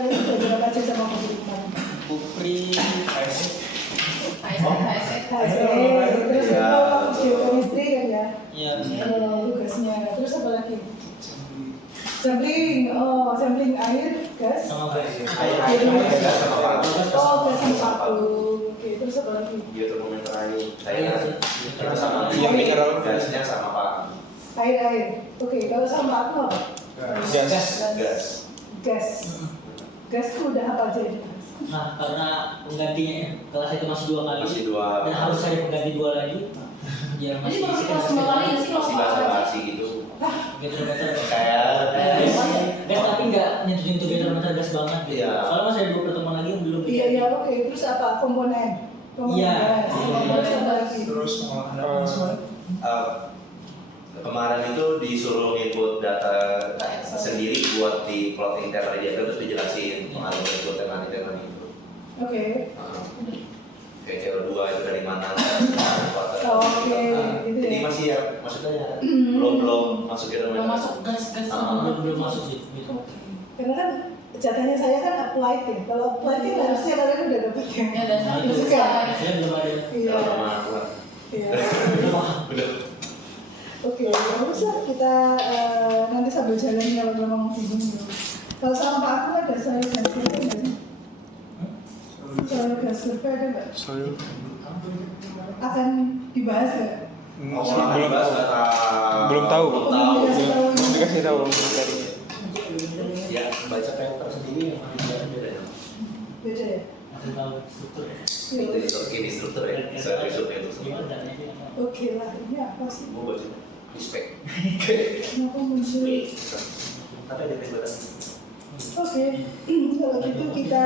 kalian belajar apa aja sama guru kemarin? Kupri, Terus geochemistry kan ya? Iya. Tugasnya. Terus apa lagi? Sampling air, gas. Sama gas. Air gas sama paku. Gas sama paku. Oke, terus apa lagi? Termometer air. Kita sama mineral gasnya sama paku. Air. Oke, kalau sama paku apa? Gas. Gas itu udah apa aja itu? Nah, karena penggantinya kelas itu masih 2 kali. Masih 2. Dan harus cari pengganti 2 lagi. Biar Jadi masih masih kelas 2 kali nggak sih kalau Masih nggak salah? basa-basi gitu. meter-meter. Kayak Gas tapi nggak nyentuh meter gas banget gitu. Iya. Soalnya masih ada 2 pertemuan lagi yang belum. Iya, oke. Terus apa? Komponen. Iya. Terus apa lagi? Terus pengolahan kemarin itu disuruh input data sendiri buat di plotting tiap hari dia terus dijelasin pengaruh input teman itu. Oke. Kayak CO2 itu dari mana? Oke, gitu Jadi ya. masih ya maksudnya ya belum masuk ke dalam. Belum masuk gas. belum masuk sih. Gitu. Karena kan jatahnya saya kan applied ya. Kalau applied kan harusnya kalian udah dapet ya. Ya dan Nah, saya itu juga. Saya belum ada. Iya. Kalau sama aku lah. Iya. Udah. Oke, bagus lah kita nanti sambil jalan ya kalau ngomong bingung dulu. Kalau sama Pak aku ada soal gas survei nggak sih? Soal gas survei ada nggak? soil Akan dibahas nggak? belum tahu. Belum Dikasih tahu dari Ya baca paper sendiri yang beda. Beda ya? Masih tahu struktur ya. Ini struktur ya. Saya riset itu semua. Gimana dananya? Oke lah, ini apa sih? Mau baca di spek. Kenapa muncul? Tapi ada perbedaan. Oke, kalau gitu kita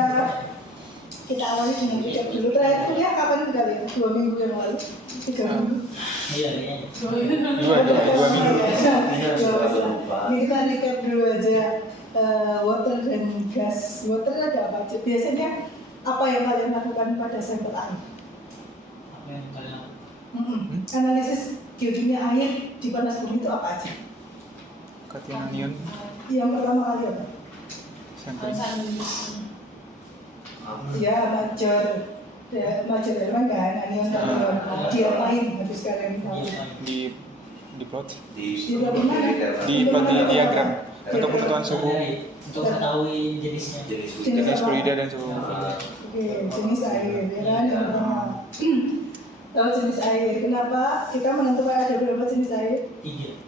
awali dengan recap dulu. Terakhir kuliah kapan kali? 2 minggu yang lalu? 3 minggu? Iya, kayaknya. dua minggu. Ini kita recap dulu aja water dan gas. Water ada apa aja? Biasanya apa yang kalian lakukan pada sampel air? Apa yang kalian Analisis geokimia air di panas bumi itu apa aja? kation anion Yang pertama kali apa? sampling Ya, major elemen kan, anion kation. Diapain habis kalian tahu? di plot Di mana? di diagram untuk penentuan suhu untuk mengetahui jenisnya. jenis fluida dan suhu. Oke, jenis air, ya kan? Yang pertama. Kalau jenis air, kenapa kita menentukan ada berapa jenis air? 3.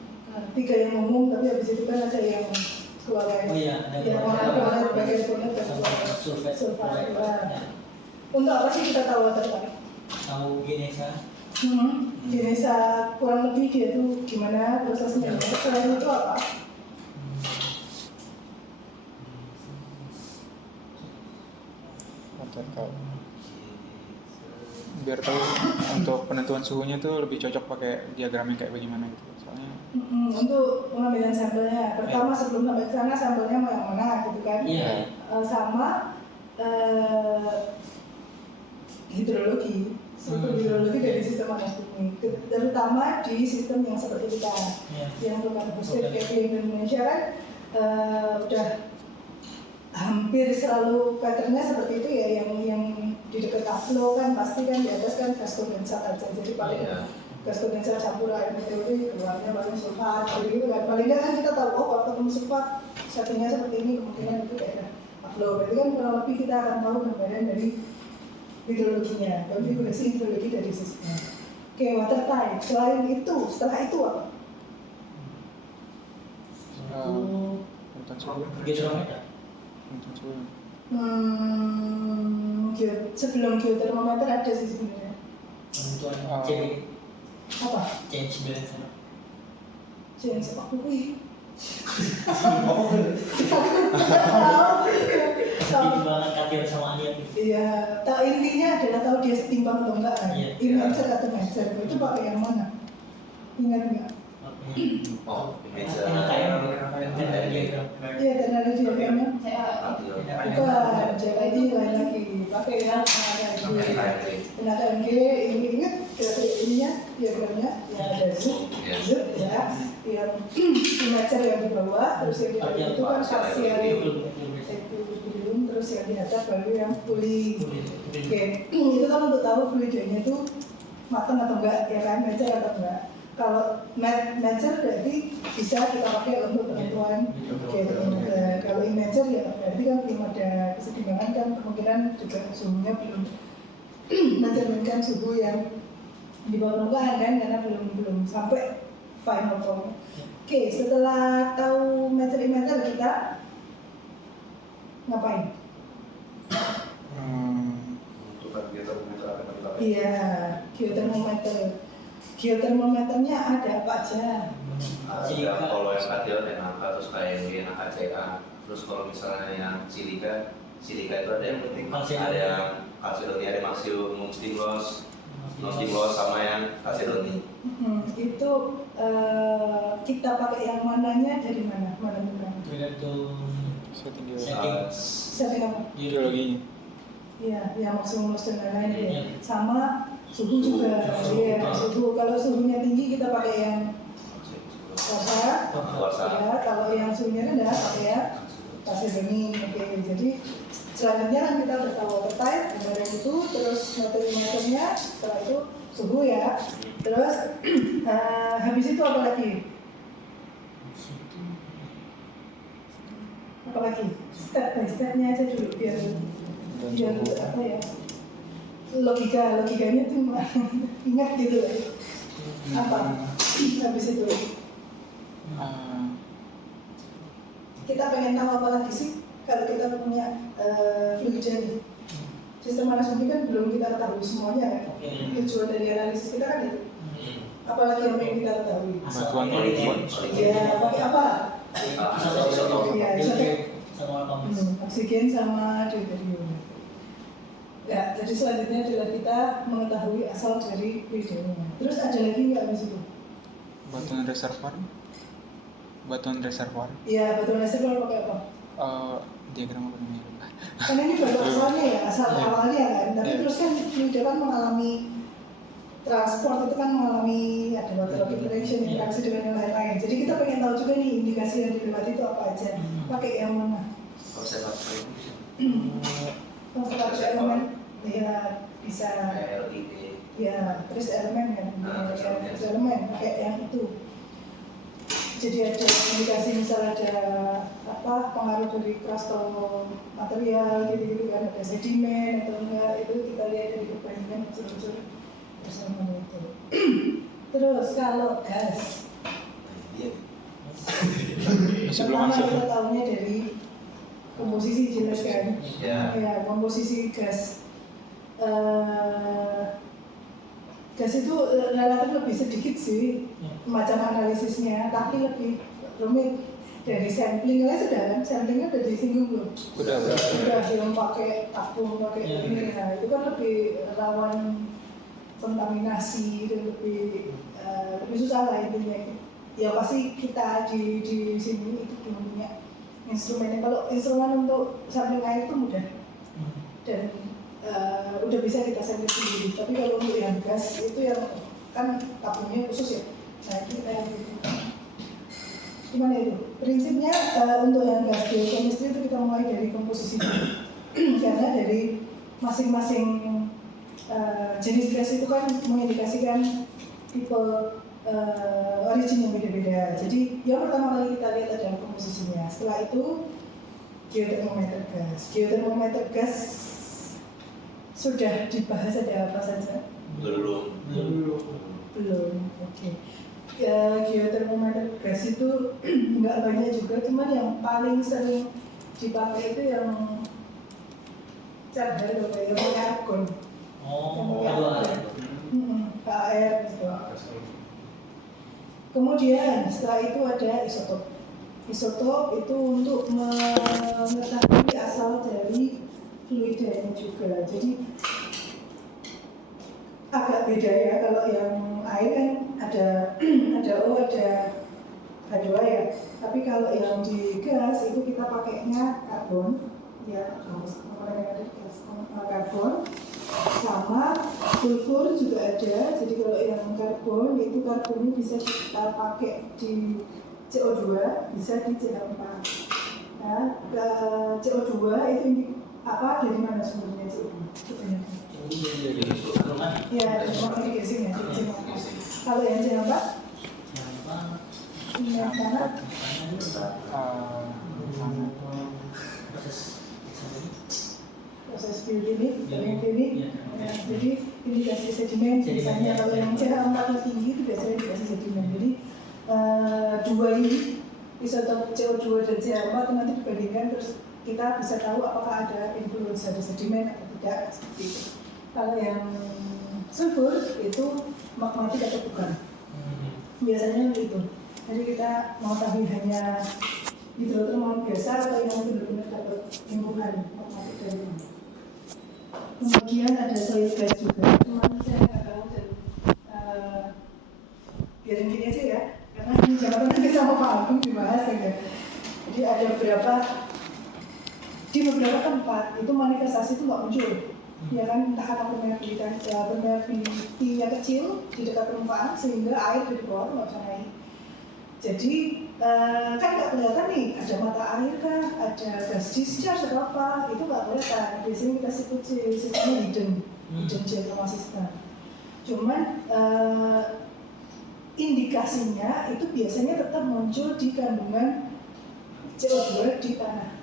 3 yang umum, tapi habis itu kan ada yang keluar air. Oh iya, ada Yang keluar bagian kulit dan sulfat. sulfat. Untuk apa sih kita tahu water type? Tahu genesa. Jenis kurang lebih dia tuh gimana prosesnya? Selain itu apa? Biar tahu untuk penentuan suhunya tuh lebih cocok pakai diagramnya kayak bagaimana gitu. Soalnya Untuk pengambilan sampelnya, pertama sebelum sampai ke sana sampelnya mau yang mana gitu kan? Iya. Sama hidrologi, struktur hidrologi dari sistem panas bumi, terutama di sistem yang seperti kita, yang berkampus kayak di Indonesia kan udah hampir selalu patternnya seperti itu ya, yang di dekat upflow kan pasti kan di atas kan gas kondensat aja, jadi paling gas kondensat campur air meteorit keluarnya paling sulfat gitu kan, paling nggak kan kita tahu kalau ketemu sulfat settingnya seperti ini kemungkinan itu kayak upflow, berarti kan kurang lebih kita akan tahu gambaran dari hidrologinya, konfigurasi hidrologi dari sistem. Oke, water type. Selain itu, setelah itu apa? penentuan suhu. Geotermometer. Penentuan suhu. Sebelum geotermometer ada sih sebenarnya. Penentuan C. Apa? Change balancer. Jangan sepak kuih. Timbangan kation sama anion. Iya, tahu intinya adalah tahu dia setimbang atau enggak kan? Iya. Imager atau measure, itu pakai yang mana? Ingat nggak? Oh, Iya, dan ada diagramnya. Bukan, jadi lain lagi. Pakai yang tenaga MG, ini ingat ininya, diagramnya yang ada zoom, ya, yang imager yang di bawah, terus yang di bawah itu kan parsial equilibrium, terus yang di atas baru yang fluid. Oke, itu kan untuk tahu fluidnya itu matang atau enggak, ya kan, mecer atau enggak. Kalau mecer berarti bisa kita pakai untuk penentuan termometer. Kalau immeager ya berarti kan belum ada keseimbangan, kan kemungkinan juga suhunya belum mencerminkan suhu yang di bawah permukaan kan, karena belum sampai final form. Oke, setelah tahu meter immeager kita ngapain? Menentukan geotermometer akan dipakai. Iya, geotermometer. Geotermometernya ada apa aja? Ada kalau yang kation NaK, terus KMG, NaCa. Terus kalau misalnya yang silika itu ada yang penting, ada yang kalsidoni, ada maksimum stimulus, non stimulus sama yang kalsidoni. Itu kita pakai yang mananya dari mana? Menentukan. Tergantung setting Setting apa? geologinya. Iya, yang maksimum dan lain-lain ya. Sama suhu juga. Iya, suhu. Kalau suhunya tinggi kita pakai yang puasa. Ya, kalau yang suhunya rendah pakai yang kalsidoni. Oke, jadi selanjutnya kan kita udah tahu water type, gambaran itu, terus meternya, setelah itu suhu ya. Terus habis itu apa lagi? Apa lagi? Step by stepnya aja dulu biar apa ya? Logikanya tuh ingat gitu lah. Apa? Habis itu kita pengen tahu apa lagi sih kalau kita punya fluid nih. Sistem manajemen kan belum kita ketahui semuanya kan. Tujuan dari analisis kita kan itu. Apalagi yang pengen kita ketahui. Batuan Origin. Ya, pakai apa? Isotop. Oksigen sama deuterium. Ya, jadi selanjutnya adalah kita mengetahui asal dari fluidnya. Terus ada lagi nggak di situ? Batuan reservoir. Iya, batuan reservoir pakai apa? Diagram apa namanya? Karena ini baru asalnya ya, asal awalnya kan. Tapi terus kan fluid kan mengalami transport, itu kan mengalami ada water interaction, interaksi dengan yang lain-lain. Jadi kita pengen tahu juga nih indikasi yang dilewati itu apa aja. Pakai yang mana? Observasi. Konservasi elemen, ya bisa. RID. Ya, terus elemen kan, terus elemen pakai yang itu. Jadi ada indikasi misal ada apa pengaruh dari crustal material gitu kan, ada sedimen atau enggak, itu kita lihat dari perbandingan unsur-unsur bersama itu. Terus kalau gas, Masih belum pertama masuk. kita tahunya dari komposisi jelas kan, ya komposisi gas. Gas itu relatif lebih sedikit sih macam analisisnya, tapi lebih rumit. Dari sampling aja sudah kan, samplingnya udah disinggung belum? Udah yang pakai tabung, pakai ini ya, itu kan lebih rawan kontaminasi dan lebih susah lah intinya. Ya pasti kita di sini itu belum punya instrumennya. Kalau instrumen untuk sampling air itu mudah dan udah bisa kita sampling sendiri. Tapi kalau untuk yang gas itu yang kan tabungnya khusus ya. Nah itu kita yang gimana itu? Prinsipnya untuk yang gas geochemistry itu kita mulai dari komposisinya. Karena dari masing-masing jenis gas itu kan mengindikasikan tipe origin yang beda-beda. Jadi yang pertama kali kita lihat adalah komposisinya. Setelah itu geotermometer gas. Geotermometer gas sudah dibahas ada apa saja? Belum. Oke. Geotermometer gas itu nggak banyak juga, cuman yang paling sering dipakai itu yang cat dari argon. KR gitu. Kemudian setelah itu ada isotop. Isotop itu untuk mengetahui asal dari fluidnya juga. Jadi agak beda ya, kalau yang air kan ada O, ada H2 ya. Tapi kalau yang di gas itu kita pakainya karbon, ya karbon sama sulfur juga ada. Jadi kalau yang karbon itu karbonnya bisa kita pakai di CO2, bisa di CH4. Nah, CO2 itu apa dari mana sumbernya CO2 kebanyakan? Ya, dari irigasi ya. Kalau yang C4? Minyak tanah? Proses biokimik, kimik. Jadi indikasi sedimen biasanya kalau yang CH4 tinggi itu biasanya indikasi sedimen. Jadi dua ini isotop CO2 dan CH4 nanti dibandingkan terus kita bisa tahu apakah ada influence dari sedimen atau tidak seperti itu. Kalau yang sulfur itu magmatik atau bukan? Biasanya itu. Jadi kita mau tahu hanya hidrotermal biasa atau yang benar-benar dapat imbuhan magmatik dari ini. Kemudian ada soil gas juga, cuman saya nggak tahu dan biarin gini aja ya, karena ini jabatan nanti sama Pak Agung dibahas kan ya. Jadi ada di beberapa tempat itu manifestasi itu nggak muncul, ya kan, entah karena permeability-nya kecil di dekat permukaan sehingga air dari bawah nggak bisa naik. Jadi kan nggak kelihatan nih ada mata air kah, ada gas discharge atau apa, itu nggak kelihatan. Biasanya kita sebut sistemnya hidden geothermal system. Cuman indikasinya itu biasanya tetap muncul di kandungan CO2 di tanah.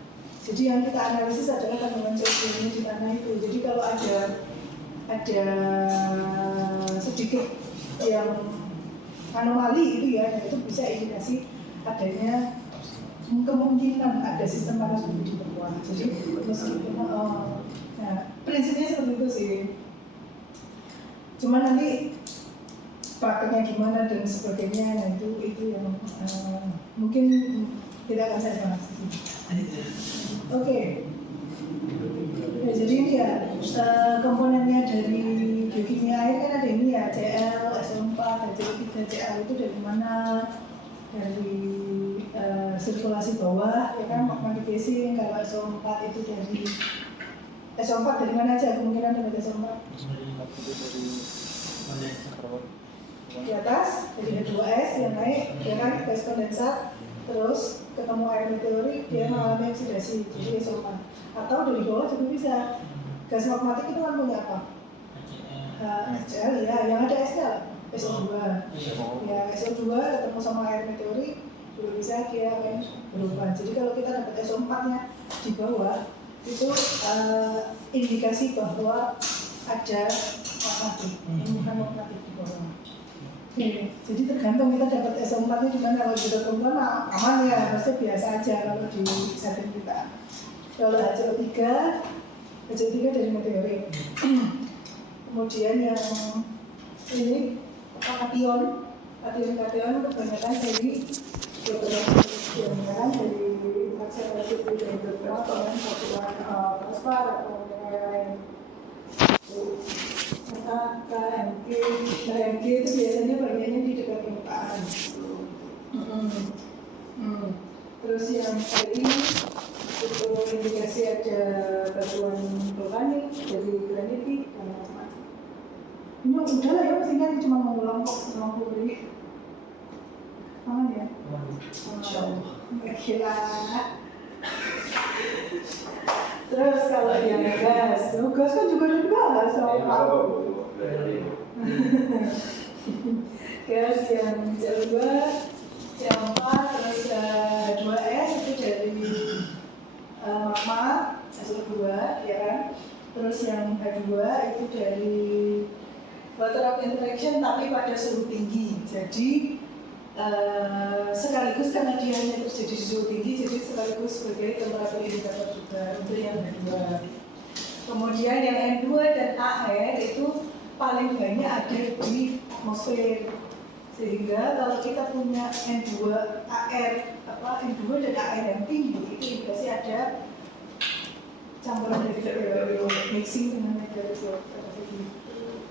Jadi yang kita analisis adalah kandungan CO2-nya di tanah itu. Jadi kalau ada sedikit yang anomali itu ya, itu bisa indikasi adanya kemungkinan ada sistem panas bumi di bawah. Jadi meskipun nah, prinsipnya seperti itu sih. Cuma nanti prakteknya gimana dan sebagainya, nah itu yang mungkin tidak akan saya bahas di sini. Oke. Ya, jadi ini ya komponennya dari biokimia air kan ada ini ya, Cl, SO4, HCl3, Cl itu dari mana? Dari sirkulasi bawah, ya kan, magmatic casing. Kalau SO4 itu dari SO4 dari mana aja kemungkinan dapat SO4? Di atas, dari H2S yang naik, ya kan, gas kondensat, terus ketemu air meteorit, dia mengalami oksidasi, jadi SO4. Atau dari bawah juga bisa. Gas magmatik itu kan punya apa? HCl, ya, yang ada S-nya SO2. Ya, SO2 ketemu sama air meteorit juga bisa dia akan berubah. Jadi kalau kita dapat SO4-nya di bawah, itu indikasi bahwa ada magmatik, imbuhan magmatik di bawah. Jadi tergantung kita dapat SO4-nya di mana. Kalau kita perempuan aman ya, pasti biasa aja kalau di setting kita. Kalau HCO3 dari meteorit. Kemudian yang ini kation kebanyakan dari beberapa dari akselerasi dari beberapa dengan satuan fosfat atau lain-lain. KMG itu biasanya bagiannya di dekat permukaan. Terus yang kali ini itu indikasi ada batuan vulkanik dari granitik dan macam-macam. Ini udah lah ya, sehingga cuma mau ulang kok, cuma mau beri. Aman ya? Insyaallah. Kira. Terus kalau yang gas kan juga dibahas sama gas yang CO2, CO4, terus H2S itu dari magma, SO2, ya kan? Terus yang H2 itu dari water rock interaction tapi pada suhu tinggi. Jadi sekaligus karena dia hanya terjadi di suhu tinggi, jadi sekaligus sebagai temperatur indikator juga untuk yang H2. Kemudian yang N2 dan AR itu paling banyak ada di atmosfer. Sehingga kalau kita punya N2 dan AR yang tinggi, itu indikasi ada campuran dari mixing dengan meteorit.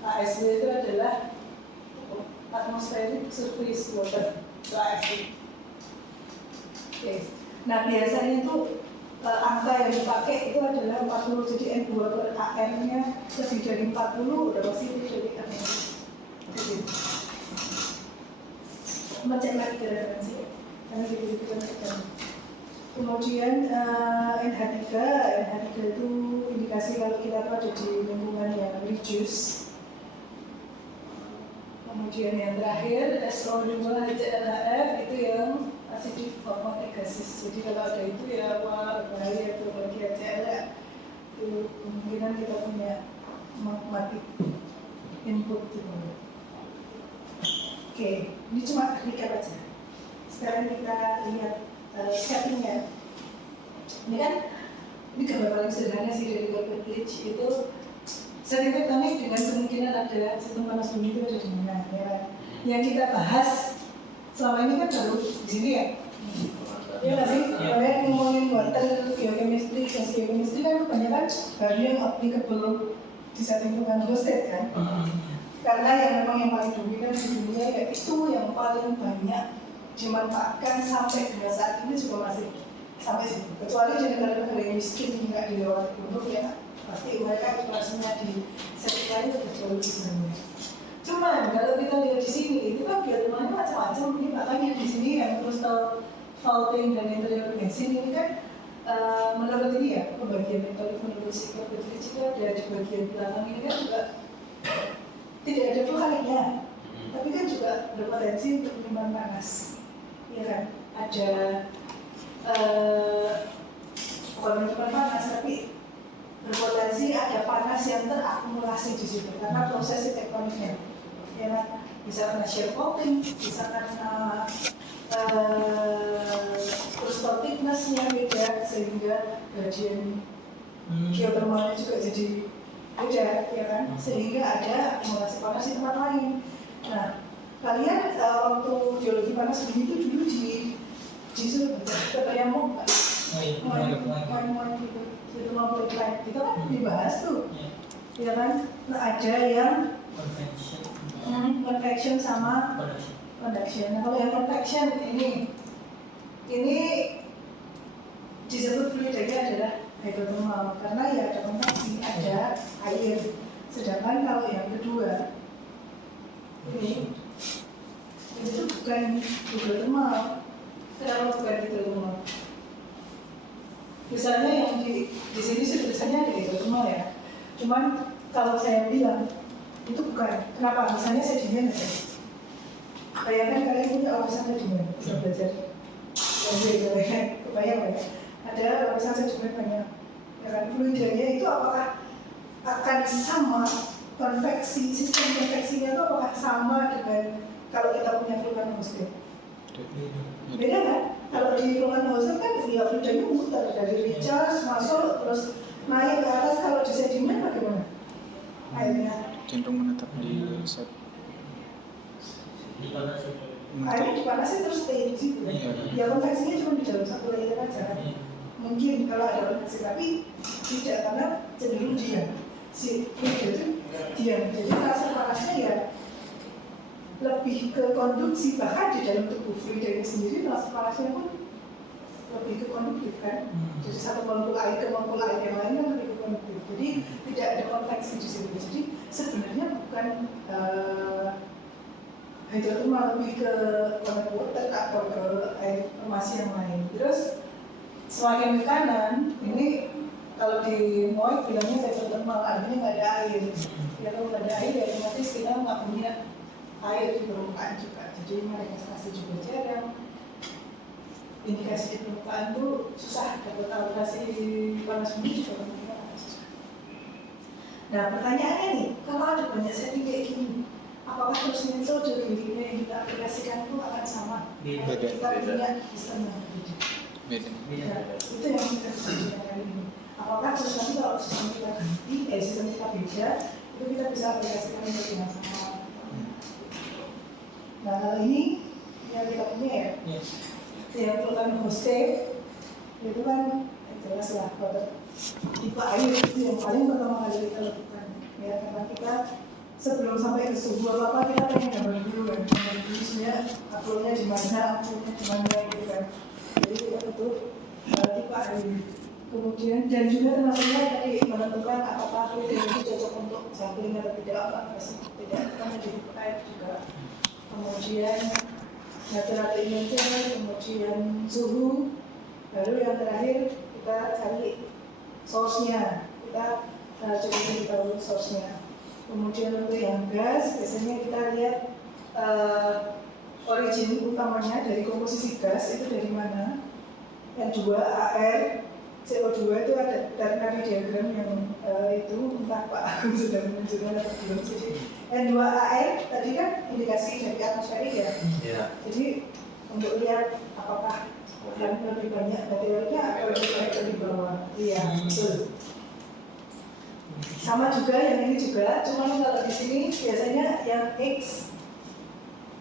ASW itu adalah atmospheric surface water, ASW. Oke. Nah biasanya itu angka yang dipakai itu adalah 40, jadi N2 per AR-nya lebih dari 40 udah positif dari atmosfer. Macam lagi referensi, karena gitu kan. Kemudian NH3 itu ada di lingkungan yang reduce. Kemudian yang terakhir SO2 HClHF itu yang acidic formatic gases. Jadi kalau ada itu ya wah berbahaya itu bagi HCl. Itu kemungkinan kita punya magmatic input gitu. Oke, ini cuma recap aja. Sekarang kita lihat settingnya. Ini kan ini gambar paling sederhana sih dari Goldberg Bridge itu setting tektonik dengan kemungkinan ada sistem panas bumi itu ada di mana ya kan? Yang kita bahas selama ini kan baru di sini ya. Iya nggak sih? Kalian ngomongin water, geochemistry, geochemistry kan kebanyakan baru yang applicable di setting lingkungan hosted kan? Karena yang memang yang paling dominan di dunia yaitu yang paling banyak dimanfaatkan sampai dengan saat ini juga masih sampai situ. Kecuali di negara-negara yang miskin hingga di bawah gunung ya pasti mereka eksplorasinya di setting lain lebih jauh lebih banyak. Cuman kalau kita lihat di sini itu kan geotermalnya macam-macam. Ini makanya di sini yang crustal faulting dan interior basin ini kan menurut ini ya pembagian metode menurut sikap juga ada di bagian belakang ini kan juga tidak ada vulkaniknya, tapi kan juga berpotensi untuk penimbunan panas, ya kan? Ada bukan penimbunan panas, tapi berpotensi ada panas yang terakumulasi di situ karena proses tektoniknya, ya kan? Bisa kena shear faulting, bisa kena crustal thickness-nya beda sehingga gradient geotermalnya juga jadi beda, ya kan? Sehingga ada akumulasi panas di tempat lain. Nah, kalian waktu geologi panas bumi itu dulu di Terperiamuk kan? Main gitu, itu mau plate itu kan dibahas tuh, ya kan? Nah, ada yang convection sama conduction. Nah, kalau yang convection ini disebut fluidnya adalah hydrothermal karena ya ada konveksi, ada air. Sedangkan kalau yang kedua ini itu bukan hidrothermal. Kenapa bukan hidrothermal? Misalnya yang di sini sih tulisannya ada hidrothermal ya. Cuman kalau saya bilang itu bukan. Kenapa? Misalnya sedimen aja. Bayangkan kalian punya lapisan sedimen, bisa belajar. Kebayang ya? Ada lapisan sedimen banyak. Ya kan? Fluidanya itu apakah akan sama konveksi, sistem konveksinya itu apakah sama dengan kalau kita punya vulkan hosted? Beda kan? Kalau di vulkan hosted kan ya fluidanya muter dari recharge masuk terus naik ke atas. Kalau di sedimen bagaimana? Airnya cenderung menetap di set. airnya dipanasin terus stay di situ. Ya konveksinya cuma di dalam satu layer aja kan? Mungkin kalau ada konveksi tapi tidak karena cenderung diam. Si fluid itu diam, jadi rasa panasnya ya lebih ke konduksi, bahkan di dalam tubuh fluid ini sendiri rasa panasnya pun lebih ke konduktif kan. Jadi satu molekul air ke molekul air yang lain kan lebih ke konduktif, jadi tidak ada konveksi di situ. Jadi sebenarnya bukan hidrothermal, lebih ke water atau ke air formasi yang lain. Terus semakin ke kanan ini kalau di MOIC bilangnya hidrothermal, artinya nggak ada air. Ya kalau nggak ada air ya otomatis kita nggak punya air di permukaan juga. Jadi manifestasi juga jarang. Indikasi di permukaan itu susah, dapat alokasi panas bumi juga kemungkinan agak susah. Nah pertanyaannya nih, kalau ada banyak setting kayak gini, apakah terus metode bimbingnya yang kita aplikasikan itu akan sama? Beda. Kita punya sistem yang berbeda. Beda. Nah, itu yang kita diskusikan kali ini. Apakah terus nanti kalau sistem kita ganti, sistem kita beda, itu kita bisa aplikasikan untuk yang sama? Nah kalau ini yang kita punya ya, yang vulkan hosted itu kan jelas lah pada tipe air itu yang paling pertama kali kita lakukan ya, karena kita sebelum sampai ke suhu apa kita pengen gambar dulu kan, gambar dulu sebenarnya akurnya di mana gitu kan. Jadi kita betul tipe air. Kemudian dan juga termasuknya tadi menentukan apakah fluid itu cocok untuk sampling atau tidak, apa tidak kan menjadi air juga. Kemudian natural image, kemudian suhu, baru yang terakhir kita cari source-nya. Kita coba cari tahu source-nya. Kemudian untuk yang gas, biasanya kita lihat origin utamanya dari komposisi gas itu dari mana. N2, AR, CO2 itu ada dari diagram yang itu entah Pak Agung sudah menunjukkan atau belum. Jadi N2AR tadi kan indikasi dari atmosferik ya. Iya. Jadi untuk lihat apakah akan lebih banyak materialnya atau lebih banyak di bawah. Iya, betul. Sama juga yang ini juga, cuman kalau di sini biasanya yang X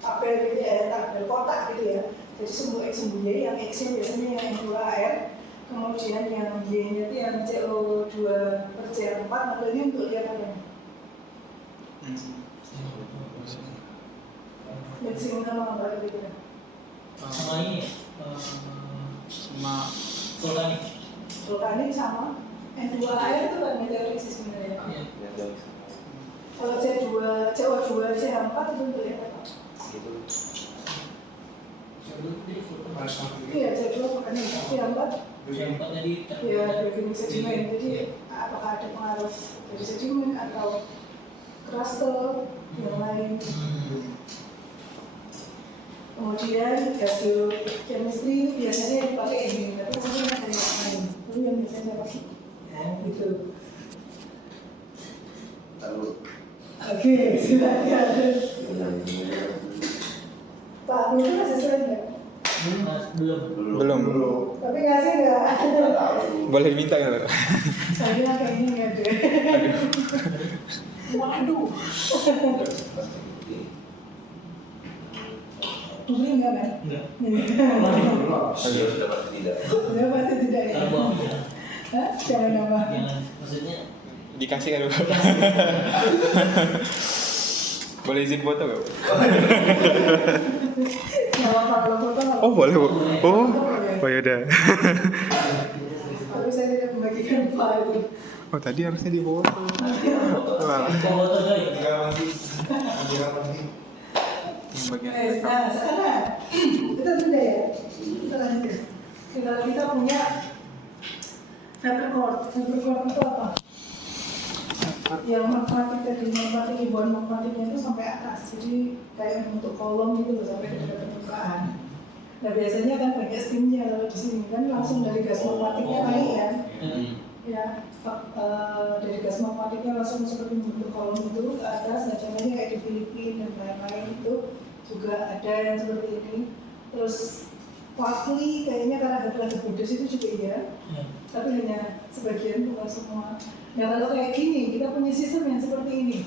tabel gitu ya, tabel kotak gitu ya. Jadi sumbu X sumbu Y, yang X-nya biasanya yang N2AR, kemudian yang Y-nya itu yang CO2 per C4, nah ini untuk lihat apa ya? Maksimum apa gitu ya? Sama ini Sama vulkanik sama N2AR itu kan meteorit sih sebenarnya. Kalau CO2 C4 itu untuk lihat apa? Iya, CO2 vulkanik C4 tadi ya bergerak sedimen. Jadi apakah ada pengaruh dari sedimen atau crustal yang lain? Kemudian geochemistry itu biasanya dipakai ini, tapi mungkin ada yang lain. Itu yang biasanya pakai gitu. Oke, silakan. Pak Agung itu masih sering nggak? belum. Tapi ngasih nggak? Boleh diminta nggak? Saya bilang kayaknya nggak ada. Waduh. Beli nggak kan? Enggak. Iya, sudah pasti tidak. Sudah pasti tidak ya. Hah? Jangan nambah. Maksudnya Dikasih kan? Boleh izin foto nggak? Kalau kalau foto nggak? Oh boleh bu. Oh ya udah. Tapi saya tidak membagikan file. Oh tadi harusnya di foto. Wah. foto doi. Yang bagian Nah, sekarang kita sudah ya. Kita lanjut. Kalau kita punya Capricorn itu apa? Yang magmatik tadi, magmatik ribuan magmatiknya itu sampai atas, jadi kayak bentuk kolom gitu loh sampai ke permukaan. Nah biasanya kan banyak steamnya kalau di sini kan langsung dari gas magmatiknya naik ya. Ya, dari gas magmatiknya langsung seperti bentuk kolom itu ke atas. Nah contohnya kayak di Filipina dan lain-lain itu juga ada yang seperti ini. Terus partly kayaknya karena ada Kudus itu juga iya, tapi hanya sebagian bukan semua. Nah kalau kayak gini kita punya sistem yang seperti ini,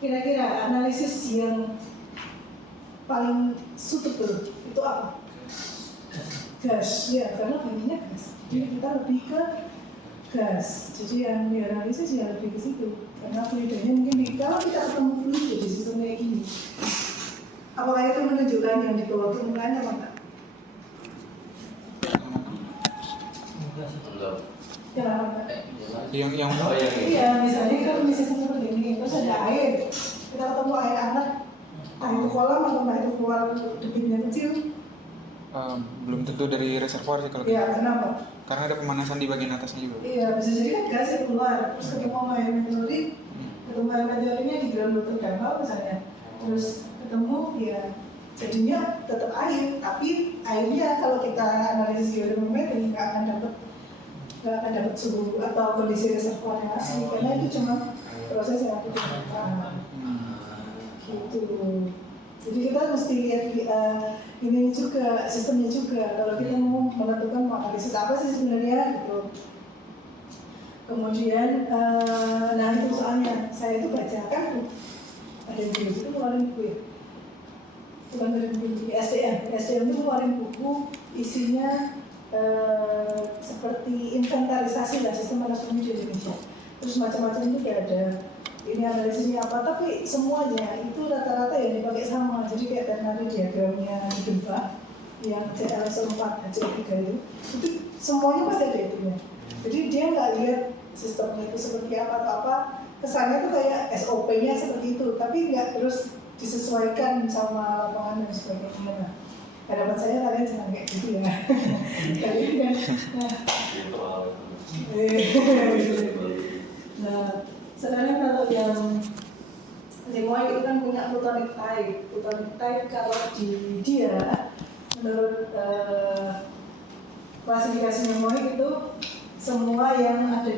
kira-kira analisis yang paling suitable itu apa? Gas, ya karena bunyinya gas. Jadi kita lebih ke gas. Jadi yang dianalisis ya lebih ke situ. Karena fluidanya mungkin kalau kita ketemu fluid di sistem kayak gini, apakah itu menunjukkan yang di bawah permukaan apa enggak? yang Oh iya. Iya, misalnya kita punya sistem seperti ini, terus ada air, kita ketemu air hangat, entah itu kolam atau entah itu keluar debitnya kecil. belum tentu dari reservoir sih kalau gitu. Iya, kenapa? Karena ada pemanasan di bagian atasnya juga. Iya, bisa jadi kan gas yang keluar, terus ketemu air meteorit, ketemu air meteoritnya di ground water thermal misalnya, terus ketemu ya jadinya tetap air, tapi airnya kalau kita analisis geotermometri nggak akan dapat suhu atau kondisi reservoir yang asli, karena itu cuma proses yang ada di permukaan. Gitu. Jadi kita mesti lihat ini juga sistemnya juga. Kalau kita mau menentukan mau analisis apa sih sebenarnya gitu. Kemudian, nah itu soalnya saya itu baca kan ada yang dulu itu keluarin buku ya. Bukan dari buku SDM itu keluarin buku isinya seperti inventarisasi lah sistem manajemen di Indonesia. Terus macam-macam itu kayak ada ini analisisnya apa, tapi semuanya itu rata-rata yang dipakai sama. Jadi kayak tadi diagramnya di gempa yang CLS4, HCl3 itu semuanya pasti ada itunya. Jadi dia nggak lihat sistemnya itu seperti apa atau apa, kesannya tuh kayak SOP-nya seperti itu, tapi nggak terus disesuaikan sama lapangan dan sebagainya. Nah, harapan saya kalian jangan kayak gitu ya. Kalian kan, Plutonic type. Plutonic type kalau di dia menurut klasifikasi mnemonik itu semua yang ada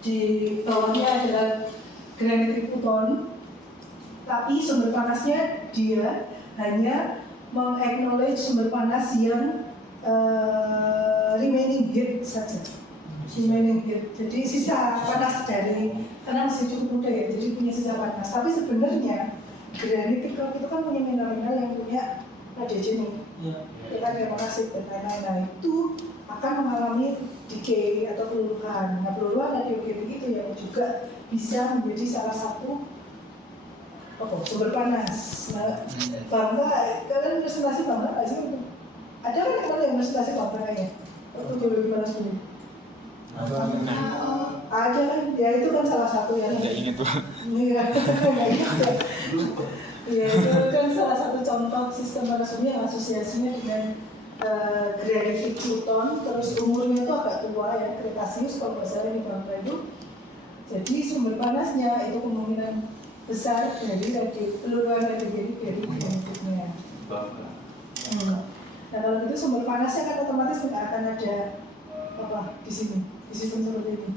di bawahnya adalah granitik Pluton, tapi sumber panasnya dia hanya meng-acknowledge sumber panas yang remaining heat saja. Remaining heat. Jadi sisa panas dari, karena masih cukup muda ya, jadi punya sisa panas. Tapi sebenarnya granitik rock itu kan punya mineral yang punya radiogenic, ya kan demonasif dan lain-lain. Nah itu akan mengalami decay atau peluluhan. Nah peluluhan radiogenik itu yang juga bisa menjadi salah satu sumber panas. Nah, bangga, kalian presentasi bangga nggak sih? Ada kan yang presentasi bangga kayaknya? Waktu geologi panas dulu. Ada kan? Ya itu kan salah satu yang. Nggak ingat tuh. Iya, nggak ingat ya. Ya itu kan salah satu contoh sistem panas bumi yang asosiasinya dengan granitik Pluton, terus umurnya itu agak tua ya, Kretasius kalau nggak salah di bangga itu. Jadi sumber panasnya itu kemungkinan besar dari peluluhan radiogenik dari granitiknya. Nah kalau itu sumber panasnya kan otomatis nggak akan ada di sini, di sistem seperti ini.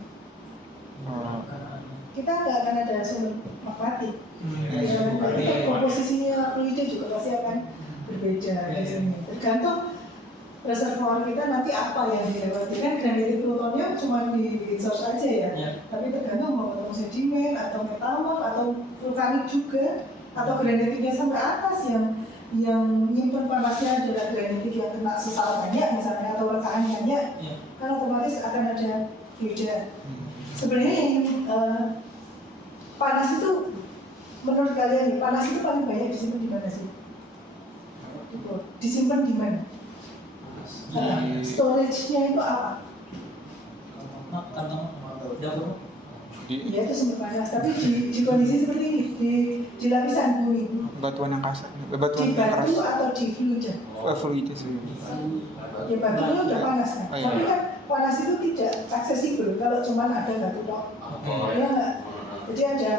Kita nggak akan ada sumber magmatik. Jadi komposisinya fluida juga pasti akan berbeda di sini. Tergantung reservoir kita nanti apa yang dilewati. Kan granitik Plutonnya cuma di source aja ya. Tapi tergantung mau ketemu sedimen atau metamorf atau vulkanik juga, atau granitiknya sampai atas yang nyimpen panasnya adalah granitik yang kena sisa banyak misalnya atau rekahan banyak, kan otomatis akan ada fluida. Sebenarnya yang panas itu menurut kalian panas itu paling banyak disimpan di mana sih? Disimpan di mana? Storage-nya itu apa? Kantong dapur. Ya itu sumber panas, tapi di kondisi seperti ini, di lapisan bumi. Batuan yang kasar, Di batuan yang keras. batu atau di fluida? Fluida sih. Ya batunya udah panas kan, iya. tapi kan panas itu tidak aksesibel kalau cuma ada batu tok. Ya enggak? Jadi ada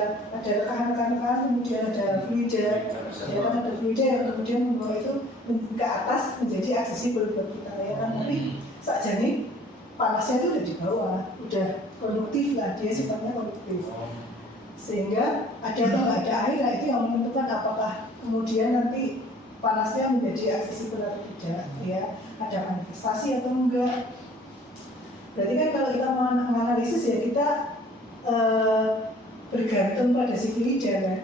rekahan-rekahan, kemudian ada fluida, ya kan ada fluida yang kemudian membawa itu ke atas menjadi aksesibel buat kita ya kan. Tapi sakjane panasnya itu udah di bawah, udah produktif lah, dia sifatnya produktif. Sehingga ada atau nggak ada air, nah itu yang menentukan apakah kemudian nanti panasnya menjadi aksesibel atau tidak, ya ada manifestasi atau enggak. Berarti kan kalau kita mau menganalisis ya kita bergantung pada si fluida kan,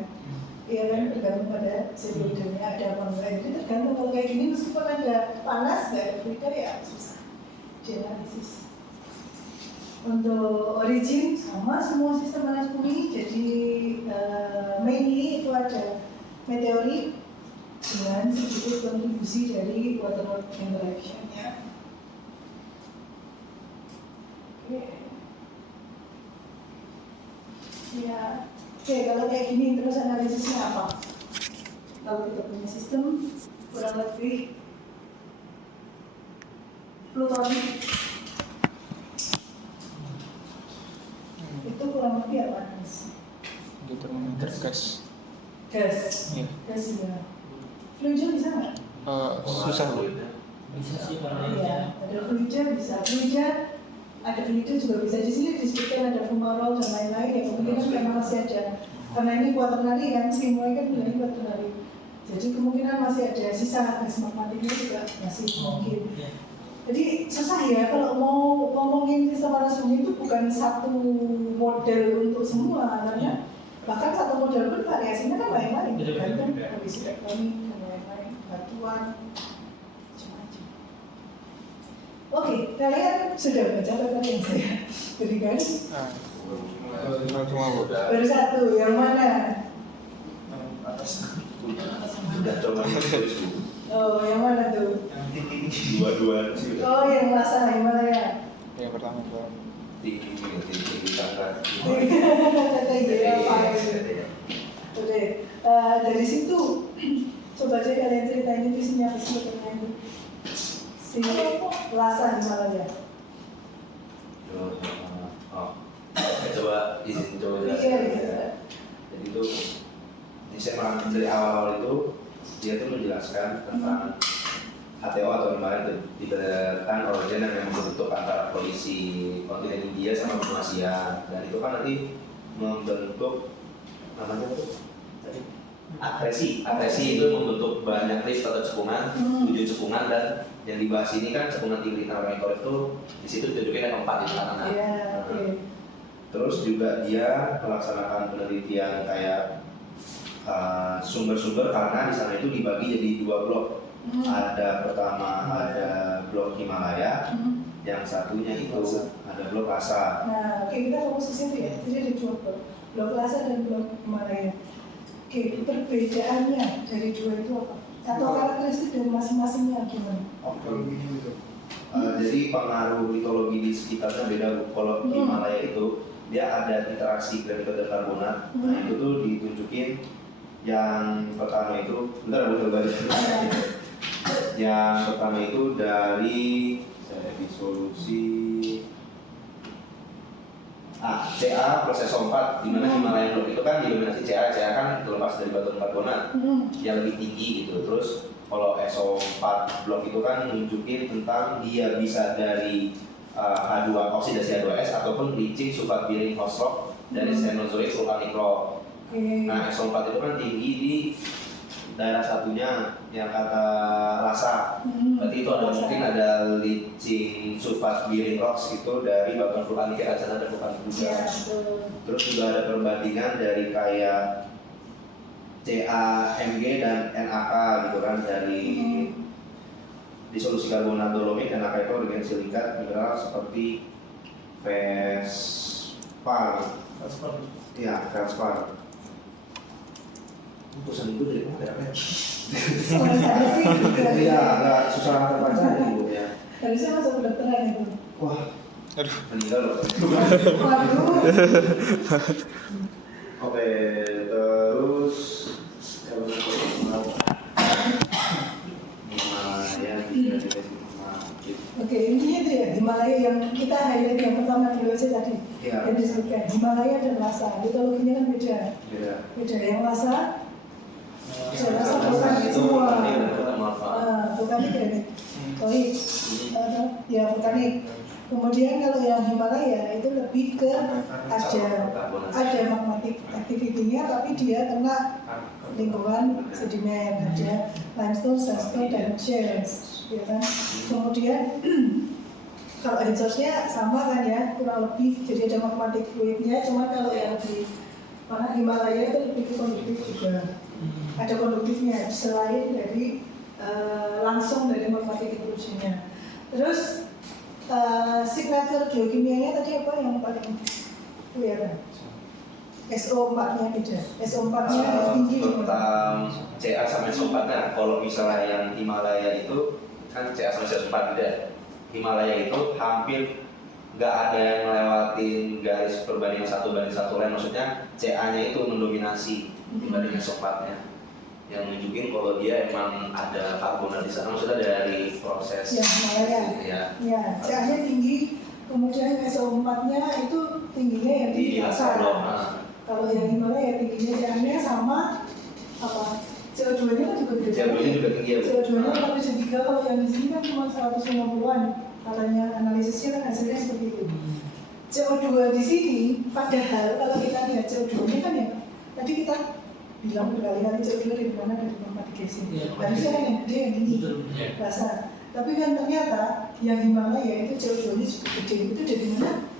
ya kan bergantung pada si fluidanya ada apa enggak. Jadi tergantung kalau kayak gini meskipun ada panas nggak ada fluida ya susah dianalisis. Untuk origin sama semua sistem panas bumi, jadi mainly itu ada meteorit dengan sedikit kontribusi dari water interaction-nya. Ya, oke, kalau kayak gini terus analisisnya apa? Kalau kita punya sistem kurang lebih plutonik itu kurang lebih apa gas? Determinator gas. Gas, Iya. gas juga. Fluida bisa nggak? Susah bu. Bisa sih kalau Iya, ada fluida bisa. Fluida, ada fluida juga bisa. Di sini disebutkan ada fumarol dan lain-lain ya. Kemungkinan memang masih ada. Karena ini quaternary kan, semuanya kan ini quaternary. Jadi kemungkinan masih ada sisa gas magmatiknya juga masih mungkin. Jadi susah ya kalau mau ngomongin sistem panas bumi itu bukan satu model untuk semua, karena bahkan satu model pun variasinya kan lain-lain, tergantung kondisi tektonik dan lain-lain, batuan, macam-macam. Oke, kalian sudah baca apa yang saya berikan? Cuma bu. Baru satu, yang mana? Udah coba itu. Oh, yang mana tuh? Dua-dua sih. Oh, yang masalah yang mana ya? Yang pertama bu. Tinggi tangga. Kata ide apa itu? Oke, dari situ coba aja kalian ceritain itu isinya apa sih pertanyaan itu? Si Lhasa Himalaya. Coba izin coba Iya, jelasin. iya. Jadi itu dari awal itu dia tuh menjelaskan tentang HTO atau Himalaya itu dibedakan origin yang memang membentuk antara kondisi kontinen India sama benua Asia, dan itu kan nanti membentuk namanya apa tuh? Akresi itu membentuk banyak rift atau cekungan, 7 cekungan, dan yang dibahas ini kan cekungan tinggi Monitor itu di situ ditunjukin ada 4 di tengah-tengah. Terus juga dia melaksanakan penelitian kayak sumber-sumber karena di sana itu dibagi jadi 2 blok. Ada pertama ada blok Himalaya, yang satunya itu ada blok Lhasa. Nah, oke, kita fokus ke situ ya. Jadi ada 2 blok Lhasa dan blok Himalaya. Oke, perbedaannya dari 2 itu apa? Atau karakteristik dari masing-masingnya gimana? Jadi pengaruh mitologi di sekitarnya beda. Kalau Himalaya itu dia ada interaksi granito dan karbonat. Nah itu tuh ditunjukin yang pertama itu, bentar aku coba. Yang pertama itu dari solusi CA proses 4, di mana Himalaya blok itu kan didominasi CA kan terlepas dari batu karbonat yang lebih tinggi gitu. Terus kalau SO4 blok itu kan nunjukin tentang dia bisa dari H2 oksidasi H2S ataupun bleaching sulfat biring host rock dari Cenozoic vulcanic rock. Nah SO4 itu kan tinggi di daerah satunya yang kata Lhasa. Berarti itu ada mungkin ada leaching sulfat biring rocks itu dari batuan vulkanik yang ada vulkanik juga. Terus juga ada perbandingan dari kayak CaMg dan NaK gitu kan, dari disolusi karbonat dolomit. NaK itu dengan silikat mineral seperti feldspar. Iya, feldspar. Tulisan itu dari mana ya? Iya, agak susah terbaca nih Bu ya. Harusnya masuk kedokteran itu. Wah, Aduh. meninggal loh. Waduh. Oke, terus kalau Himalaya Oke, intinya itu ya, Himalaya yang kita highlight yang pertama dulu aja tadi. Iya. Yang disebutkan Himalaya dan Lhasa. Mitologinya kan beda. Beda. Yang Lhasa vulkanik semua. Vulkanik granit. Ya vulkanik. Kemudian kalau yang Himalaya itu lebih ke ada magmatic activity-nya, tapi dia kena lingkungan sedimen, ada limestone, sandstone, dan shales, ya kan. Kemudian kalau head source-nya sama kan ya, kurang lebih, jadi ada magmatic fluid-nya, cuma kalau yang di mana Himalaya itu lebih konduktif juga. Ada konduktifnya selain dari langsung dari magmatic intrusion-nya. Terus signature geokimianya tadi apa yang paling kelihatan? SO4-nya beda. SO4-nya tinggi. Tentang CA sama SO4-nya, kalau misalnya yang Himalaya itu kan CA sama SO4 beda. Himalaya itu hampir nggak ada yang melewatin garis perbandingan 1:1 lain, maksudnya CA-nya itu mendominasi dibanding SO4-nya, yang nunjukin kalau dia emang ada karbonat di sana, maksudnya dari proses ya, Himalaya. Ya, CA-nya tinggi, kemudian SO4-nya itu tingginya yang di Lhasa. Kalau yang Himalaya tingginya CA-nya sama apa? CO2-nya kan juga beda. CO2-nya juga tinggi ya. CO2-nya 43, kalau yang di sini kan cuma 150-an. Katanya analisisnya kan hasilnya seperti itu. CO2 di sini, padahal kalau kita lihat CO2-nya kan ya, tadi kita bilang berkali-kali CO2 dari mana, dari tempat gasing. Harusnya kan yang gede yang ini, basah. Tapi kan ternyata yang Himalaya itu CO2-nya cukup gede. Itu dari mana?